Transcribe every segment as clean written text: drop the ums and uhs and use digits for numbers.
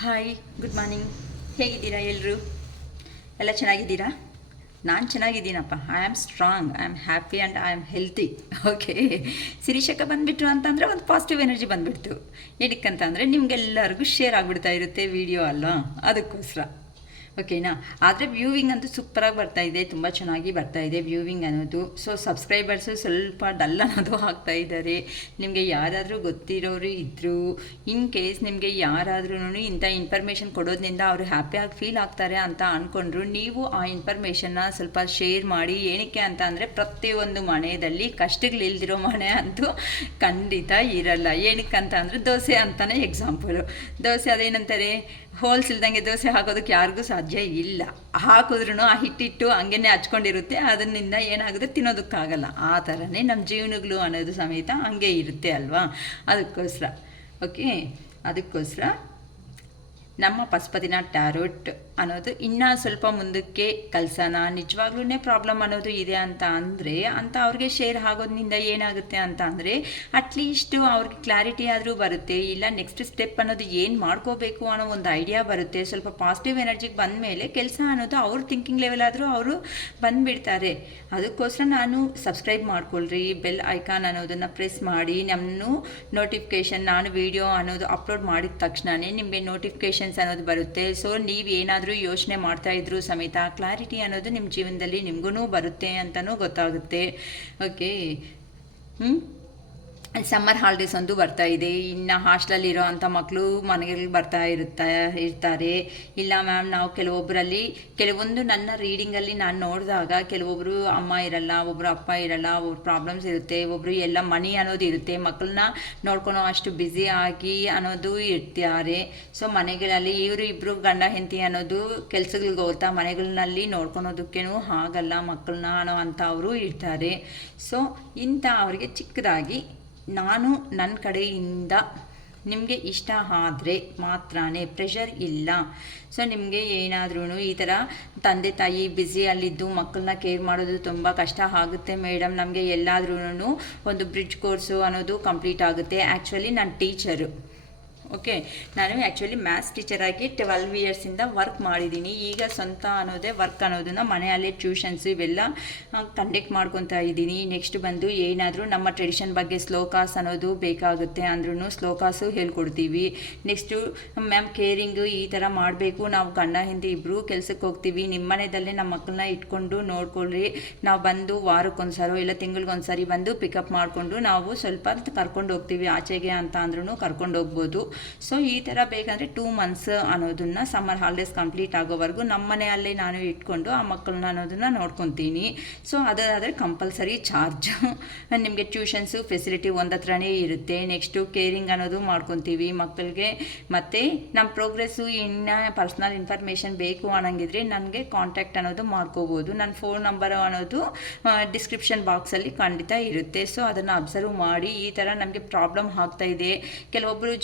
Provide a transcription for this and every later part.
Hi, good morning. ಹೇಗಿದ್ದೀರಾ ಎಲ್ಲರೂ? ಎಲ್ಲ ಚೆನ್ನಾಗಿದ್ದೀರಾ? ನಾನು ಚೆನ್ನಾಗಿದ್ದೀನಪ್ಪ. I am strong, I am happy and I am healthy. Okay, ಶಿರೀಷಕ್ಕ ಬಂದುಬಿಟ್ರು ಅಂತಂದರೆ ಒಂದು ಪಾಸಿಟಿವ್ ಎನರ್ಜಿ ಬಂದುಬಿಡ್ತು. ಏನಕ್ಕಂತಂದರೆ ನಿಮಗೆಲ್ಲರಿಗೂ ಶೇರ್ ಆಗಿಬಿಡ್ತಾ ಇರುತ್ತೆ ವಿಡಿಯೋ ಅಲ್ವಾ, ಅದಕ್ಕೋಸ್ಕರ. ಓಕೆನಾ? ಆದರೆ ವ್ಯೂವಿಂಗ್ ಅಂತೂ ಸೂಪರಾಗಿ ಬರ್ತಾಯಿದೆ, ತುಂಬ ಚೆನ್ನಾಗಿ ಬರ್ತಾಯಿದೆ ವ್ಯೂವಿಂಗ್ ಅನ್ನೋದು. ಸೊ ಸಬ್ಸ್ಕ್ರೈಬರ್ಸು ಸ್ವಲ್ಪ ಡಲ್ ಅನ್ನೋದು ಆಗ್ತಾ ಇದ್ದಾರೆ. ನಿಮಗೆ ಯಾರಾದರೂ ಗೊತ್ತಿರೋರು ಇದ್ದರು, ಇನ್ ಕೇಸ್ ನಿಮಗೆ ಯಾರಾದ್ರೂ ಇಂಥ ಇನ್ಫಾರ್ಮೇಷನ್ ಕೊಡೋದ್ರಿಂದ ಅವರು ಹ್ಯಾಪಿಯಾಗಿ ಫೀಲ್ ಆಗ್ತಾರೆ ಅಂತ ಅಂದ್ಕೊಂಡ್ರು, ನೀವು ಆ ಇನ್ಫಾರ್ಮೇಷನ್ನ ಸ್ವಲ್ಪ ಶೇರ್ ಮಾಡಿ. ಏನಕ್ಕೆ ಅಂತ ಅಂದರೆ ಪ್ರತಿಯೊಂದು ಮನೆಯಲ್ಲಿ ಕಷ್ಟಗಳಿಲ್ದಿರೋ ಮನೆ ಅಂತೂ ಖಂಡಿತ ಇರಲ್ಲ. ಏನಕ್ಕಂತ ಅಂದರೆ ದೋಸೆ ಅಂತಲೇ ಎಕ್ಸಾಂಪಲು. ದೋಸೆ ಅದೇನಂತಾರೆ, ಹೋಲ್ಸ್ ಇಲ್ದಂಗೆ ದೋಸೆ ಹಾಕೋದಕ್ಕೆ ಯಾರಿಗೂ ಸಾಧ್ಯ ಇಲ್ಲ. ಹಾಕಿದ್ರೂ ಆ ಹಿಟ್ಟಿಟ್ಟು ಹಂಗೇ ಹಚ್ಕೊಂಡಿರುತ್ತೆ, ಅದರಿಂದ ಏನಾಗುತ್ತೆ ತಿನ್ನೋದಕ್ಕಾಗಲ್ಲ. ಆ ಥರನೇ ನಮ್ಮ ಜೀವನಗಳು ಅನ್ನೋದು ಸಮೇತ ಹಂಗೆ ಇರುತ್ತೆ ಅಲ್ವಾ. ಅದಕ್ಕೋಸ್ಕರ ಓಕೆ, ಅದಕ್ಕೋಸ್ಕರ ನಮ್ಮ ಪಶುಪತಿನ ಟ್ಯಾರೋಟ್ ಅನ್ನೋದು ಇನ್ನೂ ಸ್ವಲ್ಪ ಮುಂದಕ್ಕೆ ಕಲ್ಸೋಣ. ನಿಜವಾಗ್ಲೂ ಪ್ರಾಬ್ಲಮ್ ಅನ್ನೋದು ಇದೆ ಅಂತ ಅಂದರೆ ಅವ್ರಿಗೆ ಶೇರ್ ಆಗೋದ್ರಿಂದ ಏನಾಗುತ್ತೆ ಅಂತ ಅಂದರೆ ಅಟ್ಲೀಸ್ಟು ಅವ್ರಿಗೆ ಕ್ಲಾರಿಟಿ ಆದರೂ ಬರುತ್ತೆ. ಇಲ್ಲ ನೆಕ್ಸ್ಟ್ ಸ್ಟೆಪ್ ಅನ್ನೋದು ಏನು ಮಾಡ್ಕೋಬೇಕು ಅನ್ನೋ ಒಂದು ಐಡಿಯಾ ಬರುತ್ತೆ. ಸ್ವಲ್ಪ ಪಾಸಿಟಿವ್ ಎನರ್ಜಿಗೆ ಬಂದ ಮೇಲೆ ಕೆಲಸ ಅನ್ನೋದು ಅವ್ರ ಥಿಂಕಿಂಗ್ ಲೆವೆಲ್ ಆದರೂ ಅವರು ಬಂದುಬಿಡ್ತಾರೆ. ಅದಕ್ಕೋಸ್ಕರ ನಾನು ಸಬ್ಸ್ಕ್ರೈಬ್ ಮಾಡ್ಕೊಳ್ರಿ, ಬೆಲ್ ಐಕಾನ್ ಅನ್ನೋದನ್ನು ಪ್ರೆಸ್ ಮಾಡಿ. ನಮ್ಮ ನೋಟಿಫಿಕೇಷನ್, ನಾನು ವಿಡಿಯೋ ಅನ್ನೋದು ಅಪ್ಲೋಡ್ ಮಾಡಿದ ತಕ್ಷಣವೇ ನಿಮಗೆ ನೋಟಿಫಿಕೇಷನ್ಸ್ ಅನ್ನೋದು ಬರುತ್ತೆ. ಸೊ ನೀವು ಏನಾದರೂ ಯೋಚನೆ ಮಾಡ್ತಾ ಇದ್ರು ಸಮೇತ ಕ್ಲಾರಿಟಿ ಅನ್ನೋದು ನಿಮ್ಮ ಜೀವನದಲ್ಲಿ ನಿಮಗೂ ಬರುತ್ತೆ ಅಂತಲೂ ಗೊತ್ತಾಗುತ್ತೆ. ಓಕೆ, ಸಮ್ಮರ್ ಹಾಲಿಡೇಸ್ ಒಂದು ಬರ್ತಾ ಇದೆ. ಇನ್ನು ಹಾಸ್ಟೆಲಲ್ಲಿರೋ ಅಂಥ ಮಕ್ಕಳು ಮನೆಗೆ ಇರ್ತಾರೆ. ಇಲ್ಲ ಮ್ಯಾಮ್, ನಾವು ಕೆಲವೊಂದು ನನ್ನ ರೀಡಿಂಗಲ್ಲಿ ನಾನು ನೋಡಿದಾಗ ಕೆಲವೊಬ್ಬರು ಅಮ್ಮ ಇರಲ್ಲ, ಒಬ್ಬರು ಅಪ್ಪ ಇರಲ್ಲ, ಒಬ್ಬರು ಪ್ರಾಬ್ಲಮ್ಸ್ ಇರುತ್ತೆ, ಒಬ್ಬರು ಎಲ್ಲ ಮನಿ ಅನ್ನೋದು ಇರುತ್ತೆ, ಮಕ್ಕಳನ್ನ ನೋಡ್ಕೊಳೋ ಅಷ್ಟು ಬ್ಯುಸಿ ಆಗಿ ಅನ್ನೋದು ಇರ್ತಾರೆ. ಸೊ ಮನೆಗಳಲ್ಲಿ ಇಬ್ಬರು ಗಂಡ ಹೆಂಡತಿ ಅನ್ನೋದು ಕೆಲ್ಸಗಳಿಗೆ ಹೋಗ್ತಾ ಮನೆಗಳಲ್ಲಿ ನೋಡ್ಕೊಳೋದಕ್ಕೇನೂ ಆಗಲ್ಲ ಮಕ್ಕಳನ್ನ ಅನ್ನೋ ಅಂಥವರು ಇರ್ತಾರೆ. ಸೊ ಇಂಥ ಅವರಿಗೆ ಚಿಕ್ಕದಾಗಿ ನಾನು ನನ್ನ ಕಡೆಯಿಂದ ನಿಮಗೆ ಇಷ್ಟ ಆದರೆ ಮಾತ್ರ, ಪ್ರೆಷರ್ ಇಲ್ಲ. ಸೊ ನಿಮಗೆ ಏನಾದ್ರೂ ಈ ಥರ ತಂದೆ ತಾಯಿ ಬ್ಯುಸಿಯಲ್ಲಿದ್ದು ಮಕ್ಕಳನ್ನ ಕೇರ್ ಮಾಡೋದು ತುಂಬ ಕಷ್ಟ ಆಗುತ್ತೆ ಮೇಡಮ್, ನಮಗೆ ಎಲ್ಲಾದ್ರೂ ಒಂದು ಬ್ರಿಡ್ಜ್ ಕೋರ್ಸು ಅನ್ನೋದು ಕಂಪ್ಲೀಟ್ ಆಗುತ್ತೆ. ಆ್ಯಕ್ಚುಲಿ ನಾನು ಟೀಚರು. ಓಕೆ, ನಾನು ಆ್ಯಕ್ಚುಲಿ ಮ್ಯಾಥ್ಸ್ ಟೀಚರಾಗಿ 12 ಇಯರ್ಸಿಂದ ವರ್ಕ್ ಮಾಡಿದ್ದೀನಿ. ಈಗ ಸ್ವಂತ ಅನ್ನೋದೇ ವರ್ಕ್ ಅನ್ನೋದನ್ನು ಮನೆಯಲ್ಲೇ ಟ್ಯೂಷನ್ಸು ಇವೆಲ್ಲ ಕಂಡಕ್ಟ್ ಮಾಡ್ಕೊತಾ ಇದ್ದೀನಿ. ನೆಕ್ಸ್ಟ್ ಬಂದು ಏನಾದರೂ ನಮ್ಮ ಟ್ರೆಡಿಷನ್ ಬಗ್ಗೆ ಶ್ಲೋಕಾಸ್ ಅನ್ನೋದು ಬೇಕಾಗುತ್ತೆ ಅಂದ್ರೂ ಶ್ಲೋಕಾಸು ಹೇಳ್ಕೊಡ್ತೀವಿ. ನೆಕ್ಸ್ಟು ಮ್ಯಾಮ್ ಕೇರಿಂಗು ಈ ಥರ ಮಾಡಬೇಕು, ನಾವು ಗಂಡ ಹೆಂಡತಿ ಇಬ್ಬರು ಕೆಲ್ಸಕ್ಕೆ ಹೋಗ್ತೀವಿ, ನಿಮ್ಮ ಮನೆಯಲ್ಲೇ ನಮ್ಮ ಮಕ್ಕಳನ್ನ ಇಟ್ಕೊಂಡು ನೋಡ್ಕೊಳ್ರಿ, ನಾವು ಬಂದು ವಾರಕ್ಕೊಂದ್ಸರಿ ಇಲ್ಲ ತಿಂಗಳಿಗೊಂದ್ಸರಿ ಬಂದು ಪಿಕಪ್ ಮಾಡಿಕೊಂಡು ನಾವು ಸ್ವಲ್ಪ ಕರ್ಕೊಂಡು ಹೋಗ್ತೀವಿ ಆಚೆಗೆ ಅಂತ ಅಂದ್ರೂ ಕರ್ಕೊಂಡು ಹೋಗ್ಬೋದು. ಸೊ ಈ ಥರ ಬೇಕಂದರೆ 2 ಮಂತ್ಸ್ ಅನ್ನೋದನ್ನು ಸಮ್ಮರ್ ಹಾಲಿಡೇಸ್ ಕಂಪ್ಲೀಟ್ ಆಗೋವರೆಗೂ ನಮ್ಮ ಮನೆಯಲ್ಲೇ ನಾನು ಇಟ್ಕೊಂಡು ಆ ಮಕ್ಕಳನ್ನ ಅನ್ನೋದನ್ನು ನೋಡ್ಕೊತೀನಿ. ಸೊ ಅದಾದರೆ ಕಂಪಲ್ಸರಿ ಚಾರ್ಜ್. ನಿಮಗೆ ಟ್ಯೂಷನ್ಸು ಫೆಸಿಲಿಟಿ ಒಂದತ್ರನೇ ಇರುತ್ತೆ. ನೆಕ್ಸ್ಟು ಕೇರಿಂಗ್ ಅನ್ನೋದು ಮಾಡ್ಕೊತೀವಿ ಮಕ್ಕಳಿಗೆ. ಮತ್ತು ನಮ್ಮ ಪ್ರೋಗ್ರೆಸ್ಸು ಇನ್ನು ಪರ್ಸ್ನಲ್ ಇನ್ಫಾರ್ಮೇಷನ್ ಬೇಕು ಅನ್ನಂಗಿದ್ರೆ ನನಗೆ ಕಾಂಟ್ಯಾಕ್ಟ್ ಅನ್ನೋದು ಮಾಡ್ಕೋಬೋದು. ನನ್ನ ಫೋನ್ ನಂಬರು ಅನ್ನೋದು ಡಿಸ್ಕ್ರಿಪ್ಷನ್ ಬಾಕ್ಸಲ್ಲಿ ಖಂಡಿತ ಇರುತ್ತೆ. ಸೊ ಅದನ್ನು ಅಬ್ಸರ್ವ್ ಮಾಡಿ. ಈ ಥರ ನಮಗೆ ಪ್ರಾಬ್ಲಮ್ ಆಗ್ತಾಯಿದೆ. ಕೆಲವೊಬ್ಬರು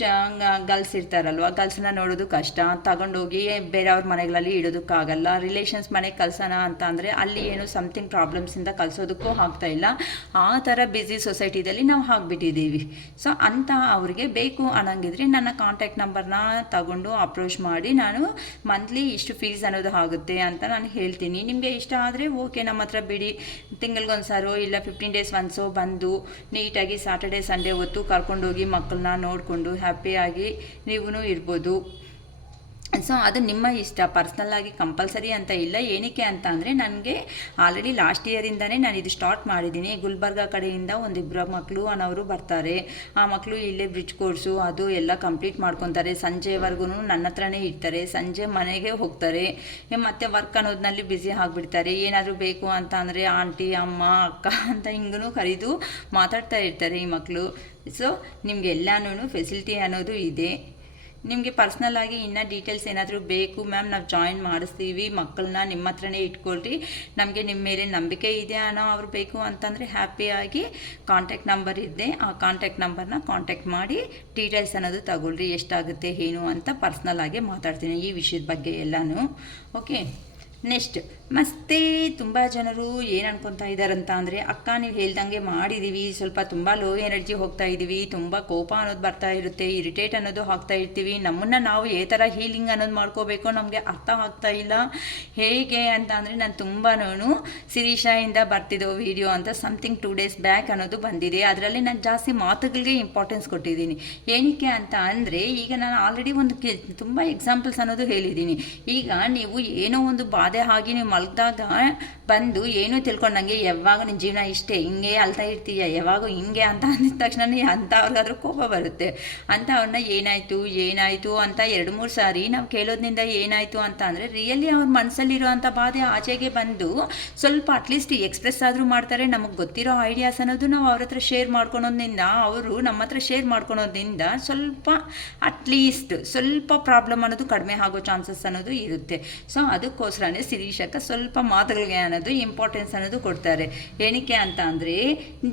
ಗರ್ಲ್ಸ್ ಇರ್ತಾರಲ್ವ, ಗರ್ಲ್ಸ್ನ ನೋಡೋದು ಕಷ್ಟ, ತಗೊಂಡೋಗಿ ಬೇರೆಯವ್ರ ಮನೆಗಳಲ್ಲಿ ಇಡೋದಕ್ಕಾಗಲ್ಲ. ರಿಲೇಷನ್ಸ್ ಮನೆಗೆ ಕಳ್ಸೋಣ ಅಂತ ಅಂದರೆ ಅಲ್ಲಿ ಏನು ಸಮಥಿಂಗ್ ಪ್ರಾಬ್ಲಮ್ಸಿಂದ ಕಳ್ಸೋದಕ್ಕೂ ಆಗ್ತಾಯಿಲ್ಲ. ಆ ಥರ ಬ್ಯುಸಿ ಸೊಸೈಟಿದಲ್ಲಿ ನಾವು ಆಗಿಬಿಟ್ಟಿದ್ದೀವಿ. ಸೊ ಅಂತ ಅವ್ರಿಗೆ ಬೇಕು ಅನ್ನಂಗಿದ್ರೆ ನನ್ನ ಕಾಂಟ್ಯಾಕ್ಟ್ ನಂಬರ್ನ ತಗೊಂಡು ಅಪ್ರೋಚ್ ಮಾಡಿ ನಾನು ಮಂತ್ಲಿ ಇಷ್ಟು ಫೀಸ್ ಅನ್ನೋದು ಆಗುತ್ತೆ ಅಂತ ನಾನು ಹೇಳ್ತೀನಿ. ನಿಮಗೆ ಇಷ್ಟ ಆದರೆ ಓಕೆ, ನಮ್ಮ ಹತ್ರ ಬಿಡಿ, ತಿಂಗಳಿಗೊಂದ್ಸರೋ ಇಲ್ಲ 15 ಡೇಸ್ ಒನ್ಸೋ ಬಂದು ನೀಟಾಗಿ ಸಾಟರ್ಡೆ ಸಂಡೇ ಹೊತ್ತು ಕರ್ಕೊಂಡೋಗಿ ಮಕ್ಕಳನ್ನ ನೋಡಿಕೊಂಡು ಹ್ಯಾಪಿಯಾಗಿ ನೀವು ಇರ್ಬೋದು. ಸೊ ಅದು ನಿಮ್ಮ ಇಷ್ಟ, ಪರ್ಸ್ನಲ್ಲಾಗಿ ಕಂಪಲ್ಸರಿ ಅಂತ ಇಲ್ಲ. ಏನಕ್ಕೆ ಅಂತ ಅಂದರೆ ನನಗೆ ಆಲ್ರೆಡಿ ಲಾಸ್ಟ್ ಇಯರಿಂದನೇ ನಾನು ಇದು ಸ್ಟಾರ್ಟ್ ಮಾಡಿದ್ದೀನಿ. ಗುಲ್ಬರ್ಗ ಕಡೆಯಿಂದ ಒಂದಿಬ್ಬರು ಮಕ್ಕಳು ಅನ್ನೋರು ಬರ್ತಾರೆ. ಆ ಮಕ್ಕಳು ಇಲ್ಲೇ ಬ್ರಿಡ್ಜ್ ಕೋರ್ಸು ಅದು ಎಲ್ಲ ಕಂಪ್ಲೀಟ್ ಮಾಡ್ಕೊತಾರೆ. ಸಂಜೆವರೆಗೂ ನನ್ನ ಹತ್ರನೇ ಇರ್ತಾರೆ. ಸಂಜೆ ಮನೆಗೆ ಹೋಗ್ತಾರೆ. ಮತ್ತು ವರ್ಕ್ ಅನ್ನೋದ್ರಲ್ಲಿ ಬ್ಯುಸಿ ಆಗಿಬಿಡ್ತಾರೆ. ಏನಾದರೂ ಬೇಕು ಅಂತ ಅಂದರೆ ಆಂಟಿ, ಅಮ್ಮ, ಅಕ್ಕ ಅಂತ ಹಿಂಗೂ ಕರೆದು ಮಾತಾಡ್ತಾ ಇರ್ತಾರೆ ಈ ಮಕ್ಕಳು. ಸೊ ನಿಮಗೆಲ್ಲನೂ ಫೆಸಿಲಿಟಿ ಅನ್ನೋದು ಇದೆ. ನಿಮಗೆ ಪರ್ಸ್ನಲ್ಲಾಗಿ ಇನ್ನೂ ಡೀಟೇಲ್ಸ್ ಏನಾದರೂ ಬೇಕು ಮ್ಯಾಮ್, ನಾವು ಜಾಯಿನ್ ಮಾಡಿಸ್ತೀವಿ, ಮಕ್ಕಳನ್ನ ನಿಮ್ಮ ಹತ್ರನೇ ಇಟ್ಕೊಳ್ರಿ, ನಮಗೆ ನಿಮ್ಮ ಮೇಲೆ ನಂಬಿಕೆ ಇದೆ ಅನ್ನೋ ಅವ್ರು ಬೇಕು ಅಂತಂದರೆ ಹ್ಯಾಪಿಯಾಗಿ ಕಾಂಟ್ಯಾಕ್ಟ್ ನಂಬರ್ ಇದೆ, ಆ ಕಾಂಟ್ಯಾಕ್ಟ್ ನಂಬರ್ನ ಕಾಂಟ್ಯಾಕ್ಟ್ ಮಾಡಿ ಡೀಟೇಲ್ಸ್ ಅನ್ನೋದು ತಗೊಳ್ರಿ. ಎಷ್ಟಾಗುತ್ತೆ ಏನು ಅಂತ ಪರ್ಸ್ನಲ್ಲಾಗಿ ಮಾತಾಡ್ತೀನಿ ಈ ವಿಷಯದ ಬಗ್ಗೆ ಎಲ್ಲನೂ. ಓಕೆ, ನೆಕ್ಸ್ಟ್ ಮತ್ತೆ ತುಂಬ ಜನರು ಏನು ಅನ್ಕೊತಾ ಇದ್ದಾರಂತ ಅಂದರೆ, ಅಕ್ಕ ನೀವು ಹೇಳ್ದಂಗೆ ಮಾಡಿದ್ದೀವಿ, ಸ್ವಲ್ಪ ತುಂಬ ಲೋ ಎನರ್ಜಿ ಹೋಗ್ತಾ ಇದ್ದೀವಿ, ತುಂಬ ಕೋಪ ಅನ್ನೋದು ಬರ್ತಾ ಇರುತ್ತೆ, ಇರಿಟೇಟ್ ಅನ್ನೋದು ಆಗ್ತಾ ಇರ್ತೀವಿ, ನಮ್ಮನ್ನು ನಾವು ಯಾವ ಥರ ಹೀಲಿಂಗ್ ಅನ್ನೋದು ಮಾಡ್ಕೋಬೇಕು ನಮಗೆ ಅರ್ಥ ಆಗ್ತಾ ಇಲ್ಲ. ಹೇಗೆ ಅಂತ ಅಂದರೆ, ನಾನು ತುಂಬಾ ಶಿರೀಷಾಯಿಂದ ಬರ್ತಿದ್ದೋ ವಿಡಿಯೋ ಅಂತ ಸಮಥಿಂಗ್ 2 days ಬ್ಯಾಕ್ ಅನ್ನೋದು ಬಂದಿದೆ. ಅದರಲ್ಲಿ ನಾನು ಜಾಸ್ತಿ ಮಾತುಗಳಿಗೆ ಇಂಪಾರ್ಟೆನ್ಸ್ ಕೊಟ್ಟಿದ್ದೀನಿ. ಏನಕ್ಕೆ ಅಂತ ಅಂದರೆ, ಈಗ ನಾನು ಆಲ್ರೆಡಿ ಒಂದು ತುಂಬ ಎಕ್ಸಾಂಪಲ್ಸ್ ಅನ್ನೋದು ಹೇಳಿದ್ದೀನಿ. ಈಗ ನೀವು ಏನೋ ಒಂದು ಬಾಧೆ ಆಗಿ ನೀವು ಮಲಗಿದಾಗ ಬಂದು ಏನೂ ತಿಳ್ಕೊಂಡಂಗೆ ಯಾವಾಗ ನಿನ್ನ ಜೀವನ ಇಷ್ಟೇ ಹಿಂಗೆ ಅಳ್ತಾ ಇರ್ತೀಯ ಯಾವಾಗ ಹಿಂಗೆ ಅಂತ ಅಂದಿದ ತಕ್ಷಣ ಅಂಥವ್ರಿಗಾದ್ರೂ ಕೋಪ ಬರುತ್ತೆ. ಅಂಥವ್ರನ್ನ ಏನಾಯಿತು ಅಂತ 2-3 ಸಾರಿ ನಾವು ಕೇಳೋದ್ರಿಂದ ಏನಾಯಿತು ಅಂತ ಅಂದರೆ, ರಿಯಲಿ ಅವ್ರ ಮನಸ್ಸಲ್ಲಿರೋವಂಥ ಬಾಧೆ ಆಚೆಗೆ ಬಂದು ಸ್ವಲ್ಪ ಅಟ್ಲೀಸ್ಟ್ ಎಕ್ಸ್ಪ್ರೆಸ್ ಆದರೂ ಮಾಡ್ತಾರೆ. ನಮಗೆ ಗೊತ್ತಿರೋ ಐಡಿಯಾಸ್ ಅನ್ನೋದು ನಾವು ಅವ್ರ ಹತ್ರ ಶೇರ್ ಮಾಡ್ಕೊಳೋದ್ರಿಂದ, ಅವರು ನಮ್ಮ ಹತ್ರ ಶೇರ್ ಮಾಡ್ಕೊಳೋದ್ರಿಂದ ಅಟ್ಲೀಸ್ಟ್ ಸ್ವಲ್ಪ ಪ್ರಾಬ್ಲಮ್ ಅನ್ನೋದು ಕಡಿಮೆ ಆಗೋ ಚಾನ್ಸಸ್ ಅನ್ನೋದು ಇರುತ್ತೆ. ಸೊ ಅದಕ್ಕೋಸ್ಕರನೇ ಶಿರೀಷಕ್ಕ ಸ್ವಲ್ಪ ಮಾತುಗಳಿಗೆ ಅನ್ನೋದು ಇಂಪಾರ್ಟೆನ್ಸ್ ಅನ್ನೋದು ಕೊಡ್ತಾರೆ. ಏನಕ್ಕೆ ಅಂತ ಅಂದರೆ,